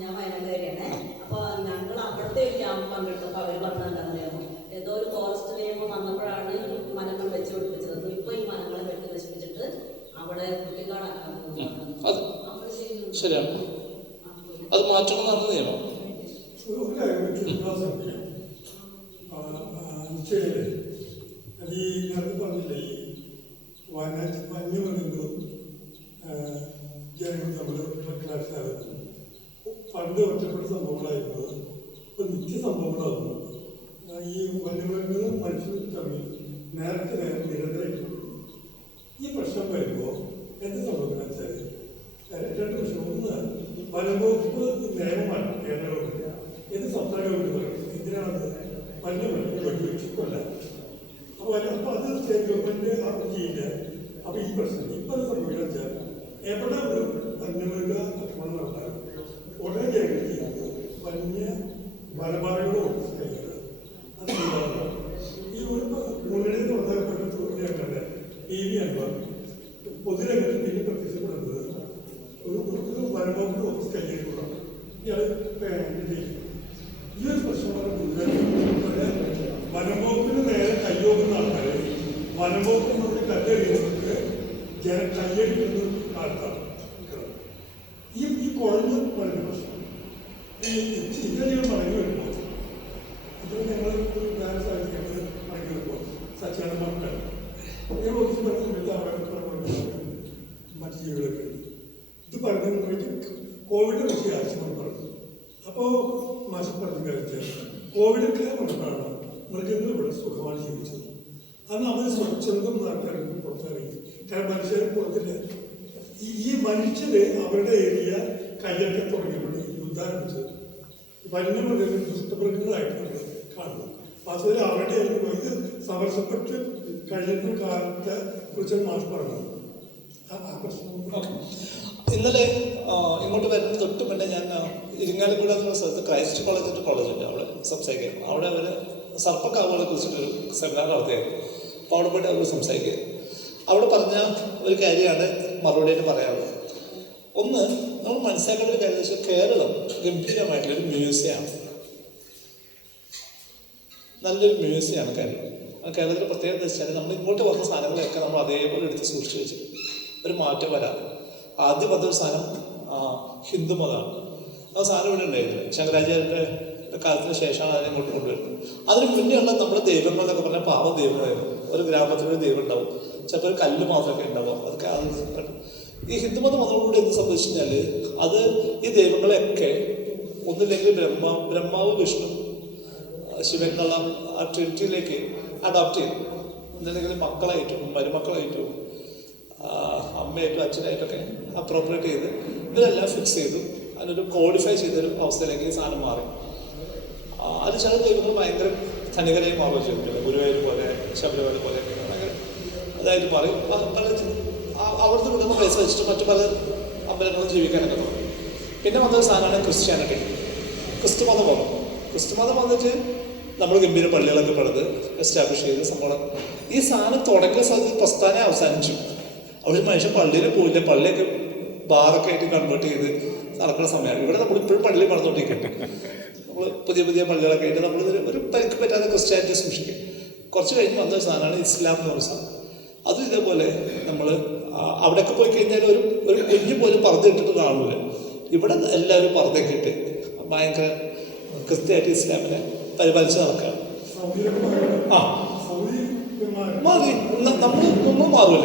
ഞാൻ വയനാട്ടുകാരിയാണേ. അപ്പോൾ ഞങ്ങൾ അവിടുത്തെ ഒരു ക്യാമ്പ് പങ്കെടുത്തപ്പോൾ അവർ പറഞ്ഞത് എന്താണെന്നറിയാമോ, ഏതോ ഒരു ഫോറസ്റ്റ് നിയമം വന്നപ്പോഴാണ് മരങ്ങൾ വെച്ച് പിടിപ്പിച്ചത്. ഇപ്പോൾ ഈ മരങ്ങളെ വെട്ടി നശിപ്പിച്ചിട്ട് അവിടെ കുട്ടിക്കാടാക്കാൻ അത് ശരിയാണ്, അത് മാറ്റണമെന്നാണ് നിയമം. ഒരു കാര്യം അത് ഈ നേരത്തെ പറഞ്ഞില്ലേ, ഈ വന്യമൃഗങ്ങളും ജനങ്ങളും തമ്മിൽ ക്ലാഷാകുന്നു. പണ്ട് ഒറ്റപ്പെട്ട സംഭവങ്ങളായിരുന്നത് ഇപ്പം നിത്യ സംഭവങ്ങളാകുന്നു. ഈ വന്യമൃഗങ്ങളും മനുഷ്യരും തമ്മിൽ നേരത്തെ നിരന്തരം ഈ പ്രശ്നം വരുമ്പോൾ എന്ത് സംഭവിക്കണം വെച്ചാൽ രണ്ട് പ്രശ്നം. ഒന്ന്, വനംവകുപ്പ് നിയമമാണ് കേന്ദ്ര ഗവൺമെന്റ്, എന്ത് സംസ്ഥാന ഗവൺമെന്റ് പറയും എന്തിനാണ് വന്യമൃഗങ്ങൾ വെടിവെച്ച് കൊല്ലാൻ. അപ്പോൾ അത് സ്റ്റേറ്റ് ഗവൺമെന്റ് അത് ചെയ്യില്ല. അപ്പോൾ ഈ പ്രശ്നം ഇപ്പം അത് സംഭവിക്കാൻ വെച്ചാൽ എവിടെ ഒരു വന്യമൃഗ ആക്രമണം നടത്താൻ ഉടനെ ജനങ്ങൾ വന്യ വനപാതകളോ കഴിയുക. അത് ഈ ഒരു മുന്നണിയിൽ പ്രധാനപ്പെട്ട ഞങ്ങളുടെ TV അൻവർ പൊതുരംഗത്ത് പിന്നെ പ്രത്യക്ഷപ്പെടുന്നത് ഒരു വനംവകുപ്പ് ഓഫീസ് കയ്യേറിക്കൊണ്ടാണ്. ഇയാൾ ഈ ഒരു പ്രശ്നമാണ് വനംവകുപ്പിന് നേരെ കയ്യോക്കുന്ന ആൾക്കാർ വനംവകുപ്പിനോട് കല്ലെറിയുന്നവർക്ക് കയ്യേറിക്കുന്ന ആൾക്കാർ ഈ കുഴഞ്ഞ വരുന്ന പ്രശ്നം. ഇതെല്ലാം മടങ്ങി വരുമ്പോൾ ഇത് ഞങ്ങൾ ഒരു വേറെ സ്ഥലത്ത് ഞങ്ങൾ മടങ്ങി വരുമ്പോൾ സച്ചാനന്മാർക്കാണ് ഞങ്ങൾ ഓഫീസ് പറഞ്ഞ സമയത്ത് അവിടെ മറ്റു ജീവികളൊക്കെ ഉണ്ട്. ഇത് പറഞ്ഞിട്ട് കോവിഡ് പക്ഷേ ആവശ്യമായി പറഞ്ഞു. അപ്പോൾ മാസം പറഞ്ഞു കഴിച്ചാൽ കോവിഡൊക്കെ വന്നപ്പോഴാണ് മൃഗങ്ങൾ ഇവിടെ സുഖമാണ് ജീവിച്ചത്. അന്ന് അവർ സ്വച്ഛന്തം നടത്താനും പുറത്തിറങ്ങി. കാരണം മനുഷ്യരെ പുറത്തില്ല. ഈ മനുഷ്യര് അവരുടെ ഏരിയ കയ്യൊക്കെ തുടങ്ങിയപ്പോൾ യുദ്ധാരംഭിച്ചത് വന്യമൃഗങ്ങൾ ദുഷ്ടമൃഗങ്ങളായിട്ട് നമ്മൾ കാണുന്നു. അതുപോലെ അവരുടെ ഇത് സമർശപ്പെട്ട് കഴിയുന്ന കാലത്തെ കുറിച്ച് മാഷ് പറഞ്ഞത് ആ പ്രശ്നം. ഇന്നലെ ഇങ്ങോട്ട് വരുന്ന തൊട്ട് മുന്നേ ഞാൻ ഇരിങ്ങാലക്കുട എന്നുള്ള സ്ഥലത്ത് ക്രൈസ്റ്റ് കോളേജുണ്ട്, അവിടെ സംസാരിക്കാം. അവിടെ അവർ സർപ്പക്കാവുകളെ കുറിച്ചിട്ടൊരു സെമിനാർ നടത്തിയായിരുന്നു. അപ്പോൾ അവിടെ പോയിട്ട് അവർ സംസാരിക്കുക. അവിടെ പറഞ്ഞ ഒരു കാര്യമാണ് മറുപടിയായിട്ട് പറയാനുള്ളത്. ഒന്ന്, നമ്മൾ മനസ്സിലാക്കേണ്ട ഒരു കാര്യം വെച്ചാൽ കേരളം ഗംഭീരമായിട്ടുള്ളൊരു മ്യൂസിയമാണ്, നല്ലൊരു മ്യൂസിയമാണ് കേരളം. കേരളത്തിൻ്റെ പ്രത്യേകത വെച്ചാൽ നമ്മൾ ഇങ്ങോട്ട് വന്ന സാധനങ്ങളൊക്കെ നമ്മൾ അതേപോലെ എടുത്ത് സൂക്ഷിച്ച് വെച്ചിട്ട് ഒരു മാറ്റം വരാതെ. ആദ്യം വന്നൊരു സാധനം ഹിന്ദുമതമാണ്. ആ സാധനം ഇവിടെ ഉണ്ടായിരുന്നില്ല. ശങ്കരാചാര്യൻ്റെ കാലത്തിന് ശേഷമാണ് അതിനെ ഇങ്ങോട്ട് കൊണ്ടുവരുന്നത്. അതിന് മുന്നേ ഉള്ള നമ്മുടെ ദൈവങ്ങൾ എന്നൊക്കെ പറഞ്ഞാൽ പാവ ദൈവങ്ങളായിരുന്നു. ഒരു ഗ്രാമത്തിലൊരു ദൈവം ഉണ്ടാവും, ചിലപ്പോൾ ഒരു കല്ല് മാത്രമൊക്കെ ഉണ്ടാവും. അതൊക്കെ ഈ ഹിന്ദുമതം വന്നതോടുകൂടി എന്ത് സംഭവിച്ചു കഴിഞ്ഞാൽ അത് ഈ ദൈവങ്ങളെയൊക്കെ ഒന്നില്ലെങ്കിൽ ബ്രഹ്മാവ് വിഷ്ണു ശിവൻ എന്നുള്ള ആ ട്രിനിറ്റിയിലേക്ക് അഡോപ്റ്റ് ചെയ്തു. എന്തെങ്കിലും മക്കളായിട്ടും മരുമക്കളായിട്ടും അമ്മയായിട്ടും അച്ഛനായിട്ടൊക്കെ അപ്രോപ്രിയേറ്റ് ചെയ്ത് ഇവരെല്ലാം ഫിക്സ് ചെയ്തു. അതിനൊരു കോഡിഫൈ ചെയ്തൊരു അവസ്ഥയിലേക്ക് ഈ സാധനം മാറി. അത് ചില ദൈവങ്ങൾ ഭയങ്കര ധനികരായി മാറുകയും ചെയ്തിട്ടില്ല. ഗുരുവായൂർ പോലെ ശബരിമല പോലെ ഭയങ്കര അതായത് മാറി. പല അവിടുത്തെ കിട്ടുന്ന പൈസ വെച്ചിട്ട് മറ്റു പല അമ്പലങ്ങളും ജീവിക്കാനൊക്കെ തുടങ്ങി. പിന്നെ വന്നൊരു സാധനമാണ് ക്രിസ്ത്യാനിറ്റി. ക്രിസ്തുമതം വന്നു. ക്രിസ്തുമതം വന്നിട്ട് നമ്മൾ ഗംഭീര പള്ളികളൊക്കെ പണിത് എസ്റ്റാബ്ലിഷ് ചെയ്ത് സംഭവം. ഈ സാധനം തുടങ്ങിയ സ്ഥലത്ത് പ്രസ്ഥാനം അവസാനിച്ചു. അവിടെ മനുഷ്യൻ പള്ളിയിൽ പോയില്ല. പള്ളിയൊക്കെ ബാറൊക്കെ ആയിട്ട് കൺവേർട്ട് ചെയ്ത് നടക്കുന്ന സമയമാണ്. ഇവിടെ നമ്മളിപ്പോഴും പള്ളി പണിതുകൊണ്ടിരിക്കട്ടെ. നമ്മൾ പുതിയ പുതിയ പള്ളികളൊക്കെ ആയിട്ട് നമ്മൾ ഒരു പരിക്ക് പറ്റാതെ ക്രിസ്ത്യാനിറ്റി സൂക്ഷിക്കും. കുറച്ച് കഴിഞ്ഞ് വന്നൊരു സാധനമാണ് ഇസ്ലാം എന്ന് പറഞ്ഞ സാധനം. അതും ഇതേപോലെ നമ്മൾ അവിടെയൊക്കെ പോയി കഴിഞ്ഞാൽ ഒരു കുഞ്ഞു പോലും പർദ്ദ ഇട്ടിട്ട് കാണില്ല. ഇവിടെ എല്ലാവരും പർദ്ദയൊക്കെ ഇട്ട് ഭയങ്കര കൃത്യമായിട്ട് ഇസ്ലാമിനെ പരിപാലിച്ച് നടക്കുകയാണ്. മാറി നമ്മൾ മാറൂല.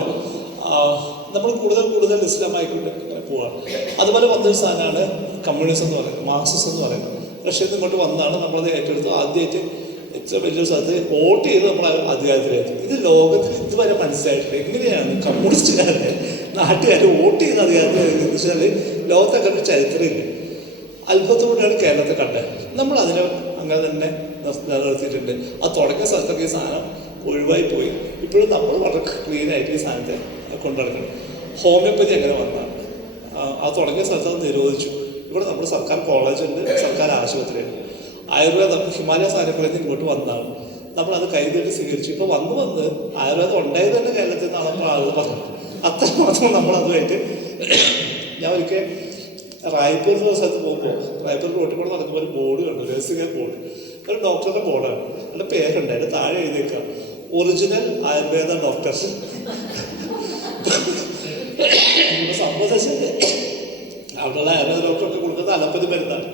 നമ്മൾ കൂടുതൽ ഇസ്ലാമായിക്കൊണ്ട് ഇങ്ങനെ പോവാണ്. അതുപോലെ വന്നൊരു സാധനമാണ് കമ്മ്യൂണിസം എന്ന് പറയുന്നത്, മാർക്സിസം എന്ന് പറയുന്നത്. റഷ്യയിൽ നിന്ന് ഇങ്ങോട്ട് വന്നതാണ്. നമ്മളത് ഏറ്റെടുത്ത് ആദ്യമായിട്ട് ഇത്ര വലിയൊരു സ്ഥലത്ത് വോട്ട് ചെയ്ത് നമ്മൾ അധികാരത്തിലെത്തി. ഇത് ലോകത്തിൽ ഇതുവരെ മനസ്സിലായിട്ടില്ല. എങ്ങനെയാണ് കമ്മ്യൂണിസ്റ്റുകാരെ നാട്ടുകാർ വോട്ട് ചെയ്ത് അധികാരത്തിലെത്തി വെച്ചാൽ ലോകത്തെ കണ്ട ചരിത്രമില്ല. അത്ഭുതത്തോടെയാണ് കേരളത്തെ കണ്ടത്. നമ്മൾ അതിനെ അങ്ങനെ തന്നെ നിലനിർത്തിയിട്ടുണ്ട്. ആ തുടങ്ങിയ സ്ഥലത്തൊക്കെ ഈ സാധനം ഒഴിവായി പോയി. ഇപ്പോഴും നമ്മൾ വളരെ ക്ലീനായിട്ട് ഈ സാധനത്തെ കൊണ്ടുനടക്കണം. ഹോമിയോപ്പതി അങ്ങനെ വന്നതാണ്. ആ തുടങ്ങിയ സ്ഥലത്ത് അത് നിരോധിച്ചു. ഇവിടെ നമ്മുടെ സർക്കാർ കോളേജുണ്ട്, സർക്കാർ ആശുപത്രിയുണ്ട്. ആയുർവേദം ഹിമാലയ സാധനങ്ങളിൽ നിന്ന് ഇങ്ങോട്ട് വന്നതാണ്. നമ്മളത് കൈതീട്ടി സ്വീകരിച്ചു. ഇപ്പോൾ വന്ന് ആയുർവേദം ഉണ്ടായത് തന്നെ കേരളത്തിൽ നിന്നാണ് നമ്മൾ ആളുകൾ പറഞ്ഞത്. അത്രമാത്രം നമ്മളതുമായിട്ട് ഞാൻ ഒരിക്കൽ റായ്പൂർ എന്ന സ്ഥലത്ത് പോകുമ്പോൾ റായ്പൂർ റോട്ടിൽ കൂടെ നടക്കുമ്പോൾ ഒരു ബോർഡ് കണ്ടു, രഹസ്യ ബോർഡ്, ഒരു ഡോക്ടറുടെ ബോർഡാണ്. അതിൻ്റെ പേരുണ്ട്, അതിൻ്റെ താഴെ എഴുതിയേക്കാം ഒറിജിനൽ ആയുർവേദ ഡോക്ടർ. സംബന്ധിച്ച് അവിടെയുള്ള ആയുർവേദ ഡോക്ടറൊക്കെ കൊടുക്കുന്നത് അലോപ്പതി മരുന്നാണ്.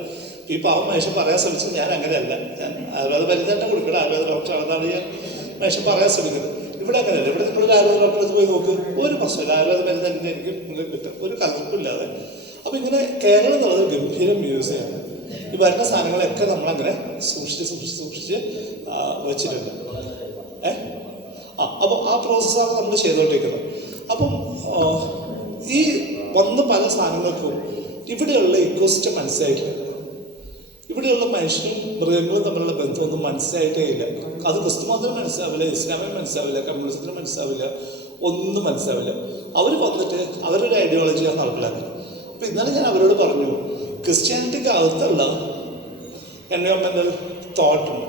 ഈ പാവം മനുഷ്യൻ പറയാൻ ശ്രമിച്ചത് ഞാൻ അങ്ങനെയല്ല, ഞാൻ ആയുർവേദ മരുന്ന് തന്നെ കൊടുക്കണം, ആയുർവേദ ഡോക്ടറാണെന്നാണ് ഞാൻ മനുഷ്യൻ പറയാൻ ശ്രമിക്കുന്നത്. ഇവിടെ അങ്ങനെയല്ല. ഇവിടെ നിങ്ങളൊരു ആയുർവേദ ഡോക്ടറെ പോയി നോക്ക്, ഒരു പ്രശ്നമില്ല, ആയുർവേദ മരുന്ന് തന്നെ എനിക്ക് നിങ്ങൾക്ക് കിട്ടും, ഒരു കലർപ്പില്ലാതെ. അപ്പോൾ ഇങ്ങനെ കേരളം എന്നുള്ളത് ഗംഭീര മ്യൂസിയമാണ്. ഈ വരുന്ന സാധനങ്ങളൊക്കെ നമ്മളങ്ങനെ സൂക്ഷിച്ച് വെച്ചിട്ടുണ്ട്. അപ്പോൾ ആ പ്രോസസ്സാണ് നമ്മൾ ചെയ്തുകൊണ്ടിരിക്കുന്നത്. അപ്പം ഈ വന്ന പല സാധനങ്ങൾക്കും ഇവിടെയുള്ള ഇക്കോസിസ്റ്റം മനസ്സിലായിട്ടില്ല. ഇവിടെയുള്ള മനുഷ്യനും മൃഗങ്ങളും തമ്മിലുള്ള ബന്ധമൊന്നും മനസ്സിലായിട്ടേ ഇല്ല. അത് ക്രിസ്തു മതത്തിന് മനസ്സിലാവില്ല, ഇസ്ലാമിന് മനസ്സിലാവില്ല, കമ്മ്യൂണിസത്തിന് മനസ്സിലാവില്ല, ഒന്നും മനസ്സിലാവില്ല. അവർ വന്നിട്ട് അവരുടെ ഐഡിയോളജിയാണ് നടപ്പിലാക്കുക. അപ്പോൾ ഇന്നലെ ഞാൻ അവരോട് പറഞ്ഞു, ക്രിസ്ത്യാനിറ്റിക്ക് അകത്തുള്ള എൻവയോൺമെൻ്റൽ തോട്ടും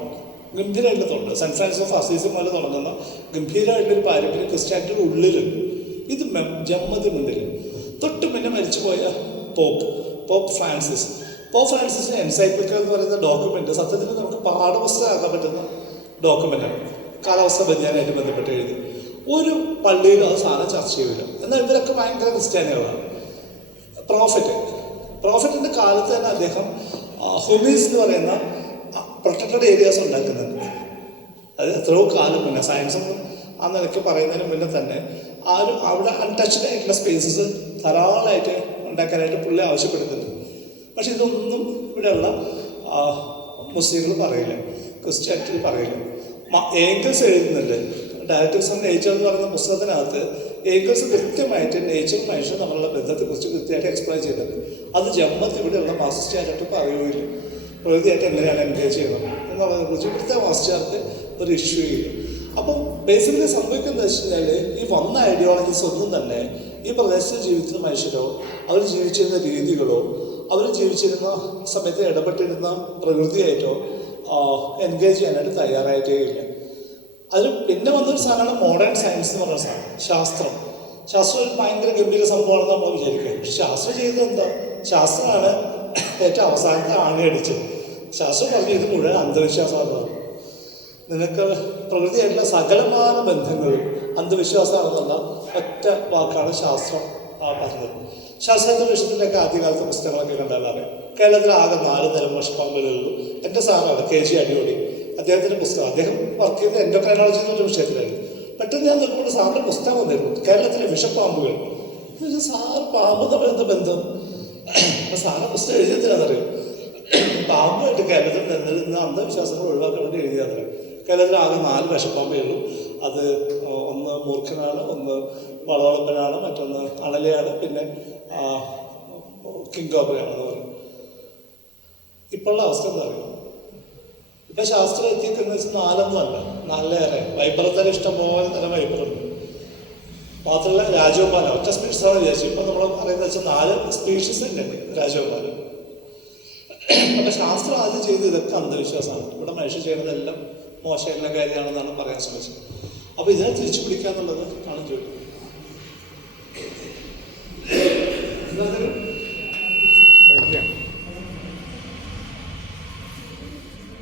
ഗംഭീരമായിട്ടുള്ള thought, Saint Francis of Assisi പോലെ തുടങ്ങുന്ന ഗംഭീരമായിട്ടൊരു പാരമ്പര്യം ക്രിസ്ത്യാനിറ്റിയുടെ ഉള്ളിലുണ്ട്. ഇത് ജമ്മതിമുണ്ടിൽ തൊട്ട് പിന്നെ മരിച്ചുപോയ പോപ്പ് ഫ്രാൻസിസ് എൻസൈക്ലിക്കൽ എന്ന് പറയുന്ന ഡോക്യുമെൻ്റ് സത്യത്തിൽ നമുക്ക് പാഠപുസ്തകമാക്കാൻ പറ്റുന്ന ഡോക്യുമെൻ്റാണ്. കാലാവസ്ഥ വ്യതിയാനമായിട്ട് ബന്ധപ്പെട്ട് എഴുതി. ഒരു പള്ളിയിലും അത് സാധനം ചർച്ച ചെയ്യില്ല. എന്നാൽ ഇവരൊക്കെ ഭയങ്കര ക്രിസ്ത്യാനികളാണ്. പ്രോഫറ്റിൻ്റെ കാലത്ത് തന്നെ അദ്ദേഹം ഹുമീസ് എന്ന് പറയുന്ന പ്രൊട്ടക്റ്റഡ് ഏരിയാസ് ഉണ്ടാക്കുന്നുണ്ട്. അത് എത്രയോ കാലം മുന്നേ, സയൻസൊന്നും ആ നിലയ്ക്ക് പറയുന്നതിന് മുന്നേ തന്നെ അവിടെ അൺടച്ച്ഡ് ആയിട്ടുള്ള സ്പേസസ് ധാരാളമായിട്ട് ഉണ്ടാക്കാനായിട്ട് പുള്ളി ആവശ്യപ്പെടുന്നുണ്ട്. പക്ഷെ ഇതൊന്നും ഇവിടെയുള്ള മുസ്ലിങ്ങൾ പറയില്ല, ക്രിസ്ത്യാനിറ്റി പറയില്ല. ഏംഗൽസ് എഴുതുന്നുണ്ട്, ഡയറക്ടേഴ്സ് ഓഫ് നേച്ചർ എന്ന് പറയുന്ന പുസ്തകത്തിനകത്ത് ഏംഗൽസ് കൃത്യമായിട്ട് നേച്ചറും മനുഷ്യനും തമ്മിലുള്ള ബന്ധത്തെക്കുറിച്ച് കൃത്യമായിട്ട് എക്സ്പ്ലെയിൻ ചെയ്തിട്ടുണ്ട്. അത് ജമ്മത്ത് ഇവിടെയുള്ള മാസ്റ്റർമാരായിട്ട് പറയുകയില്ല. പ്രകൃതിയായിട്ട് എങ്ങനെയാണ് എൻഗേജ് ചെയ്യുന്നത് എന്നുള്ളതിനെക്കുറിച്ച് ഇവിടുത്തെ മാസ്റ്റർക്ക് ഒരു ഇഷ്യൂ ഇല്ല. അപ്പം ബേസിക്കലി സംഭവിക്കുന്നത് വെച്ച് കഴിഞ്ഞാൽ ഈ വന്ന ഐഡിയോളജീസ് ഒന്നും തന്നെ ഈ പ്രദേശത്ത് ജീവിക്കുന്ന മനുഷ്യരോ അവർ ജീവിച്ചിരുന്ന രീതികളോ അവർ ജീവിച്ചിരുന്ന സമയത്ത് ഇടപെട്ടിരുന്ന പ്രകൃതിയായിട്ടോ എൻഗേജ് ചെയ്യാനായിട്ട് തയ്യാറായിട്ടേ ഇല്ല. അതിൽ പിന്നെ വന്നൊരു സാധനമാണ് മോഡേൺ സയൻസ് എന്ന് പറഞ്ഞ സാധനം. ശാസ്ത്രം ഒരു ഭയങ്കര ഗംഭീര സംഭവമാണെന്ന് നമ്മൾ വിചാരിക്കുക. പക്ഷെ ശാസ്ത്രം ചെയ്തത് എന്താ? ശാസ്ത്രമാണ് ഏറ്റവും അവസാനത്തെ ആണിയടിച്ചത്. ശാസ്ത്രം പറഞ്ഞു ഇത് മുഴുവൻ അന്ധവിശ്വാസമാണ്. നിനക്ക് പ്രകൃതിയായിട്ടുള്ള സകലമായ ബന്ധങ്ങളും അന്ധവിശ്വാസമാണെന്നുള്ള ഒറ്റ വാക്കാണ് ശാസ്ത്രം പറഞ്ഞത്. ശാസ്ത്രത്തിന്റെ വിഷയത്തിലൊക്കെ ആദ്യകാലത്തെ പുസ്തകങ്ങളൊക്കെ കണ്ടാലറിയാം. കേരളത്തിൽ ആകെ 4 തരം വർഷപ്പാമ്പുകളുള്ളൂ. എൻ്റെ സാറാണ് KG അടിയോടി, അദ്ദേഹത്തിൻ്റെ പുസ്തകം. അദ്ദേഹം വർക്ക് ചെയ്ത് എൻഡോക്രൈനോളജി എന്നൊരു വിഷയത്തിലായിരുന്നു. പെട്ടെന്ന് ഞാൻ നോക്കുമ്പോൾ സാറിൻ്റെ പുസ്തകം വന്നിരുന്നു, കേരളത്തിലെ വിഷപ്പാമ്പുകൾ. സാർ പാമ്പ് തമ്മിൽ എന്താ ബന്ധം? സാറിൻ്റെ പുസ്തകം എഴുതിയതിനാണെന്നറിയാം, പാമ്പുമായിട്ട് കേരളത്തിൽ നിന്നിരുന്ന അന്ധവിശ്വാസങ്ങൾ ഒഴിവാക്കാൻ വേണ്ടി എഴുതിയാത്രേ. കേരളത്തിൽ ആകെ 4 വിഷപ്പാമ്പേ ഉള്ളൂ. അത് ഒന്ന് മൂർഖനാണ്, ഒന്ന് വളവളപ്പനാണ്, മറ്റൊന്ന് അണലയാണ്, പിന്നെ കിങ് കോബ്രയാണെന്ന് പറയും. ഇപ്പോഴുള്ള അവസ്ഥ എന്താ അറിയാം? ഇപ്പം ശാസ്ത്രം എത്തിയെന്ന് വെച്ചാൽ 4 അല്ല, 4 വൈപ്പറത്തന്നെ ഇഷ്ടം പോലെ തന്നെ വൈപ്പറുണ്ട്. മാത്രമല്ല രാജഗോപാല ഒറ്റ സ്പീഷീസാണ് വിചാരിച്ചു. ഇപ്പം നമ്മൾ പറയുന്നത് വെച്ചാൽ 4 സ്പീഷീസ് തന്നെ രാജഗോപാല. അപ്പം ശാസ്ത്രം ആദ്യം ചെയ്ത് ഇതൊക്കെ അന്ധവിശ്വാസമാണ്. ഇവിടെ മനുഷ്യർ ചെയ്യുന്നതെല്ലാം മോശമായിട്ടുള്ള കാര്യമാണെന്നാണ് പറയാൻ ശ്രമിച്ചത്. അപ്പോൾ ഇതിനെ തിരിച്ചു പിടിക്കുക എന്നുള്ളത് ആണ് ജോലി.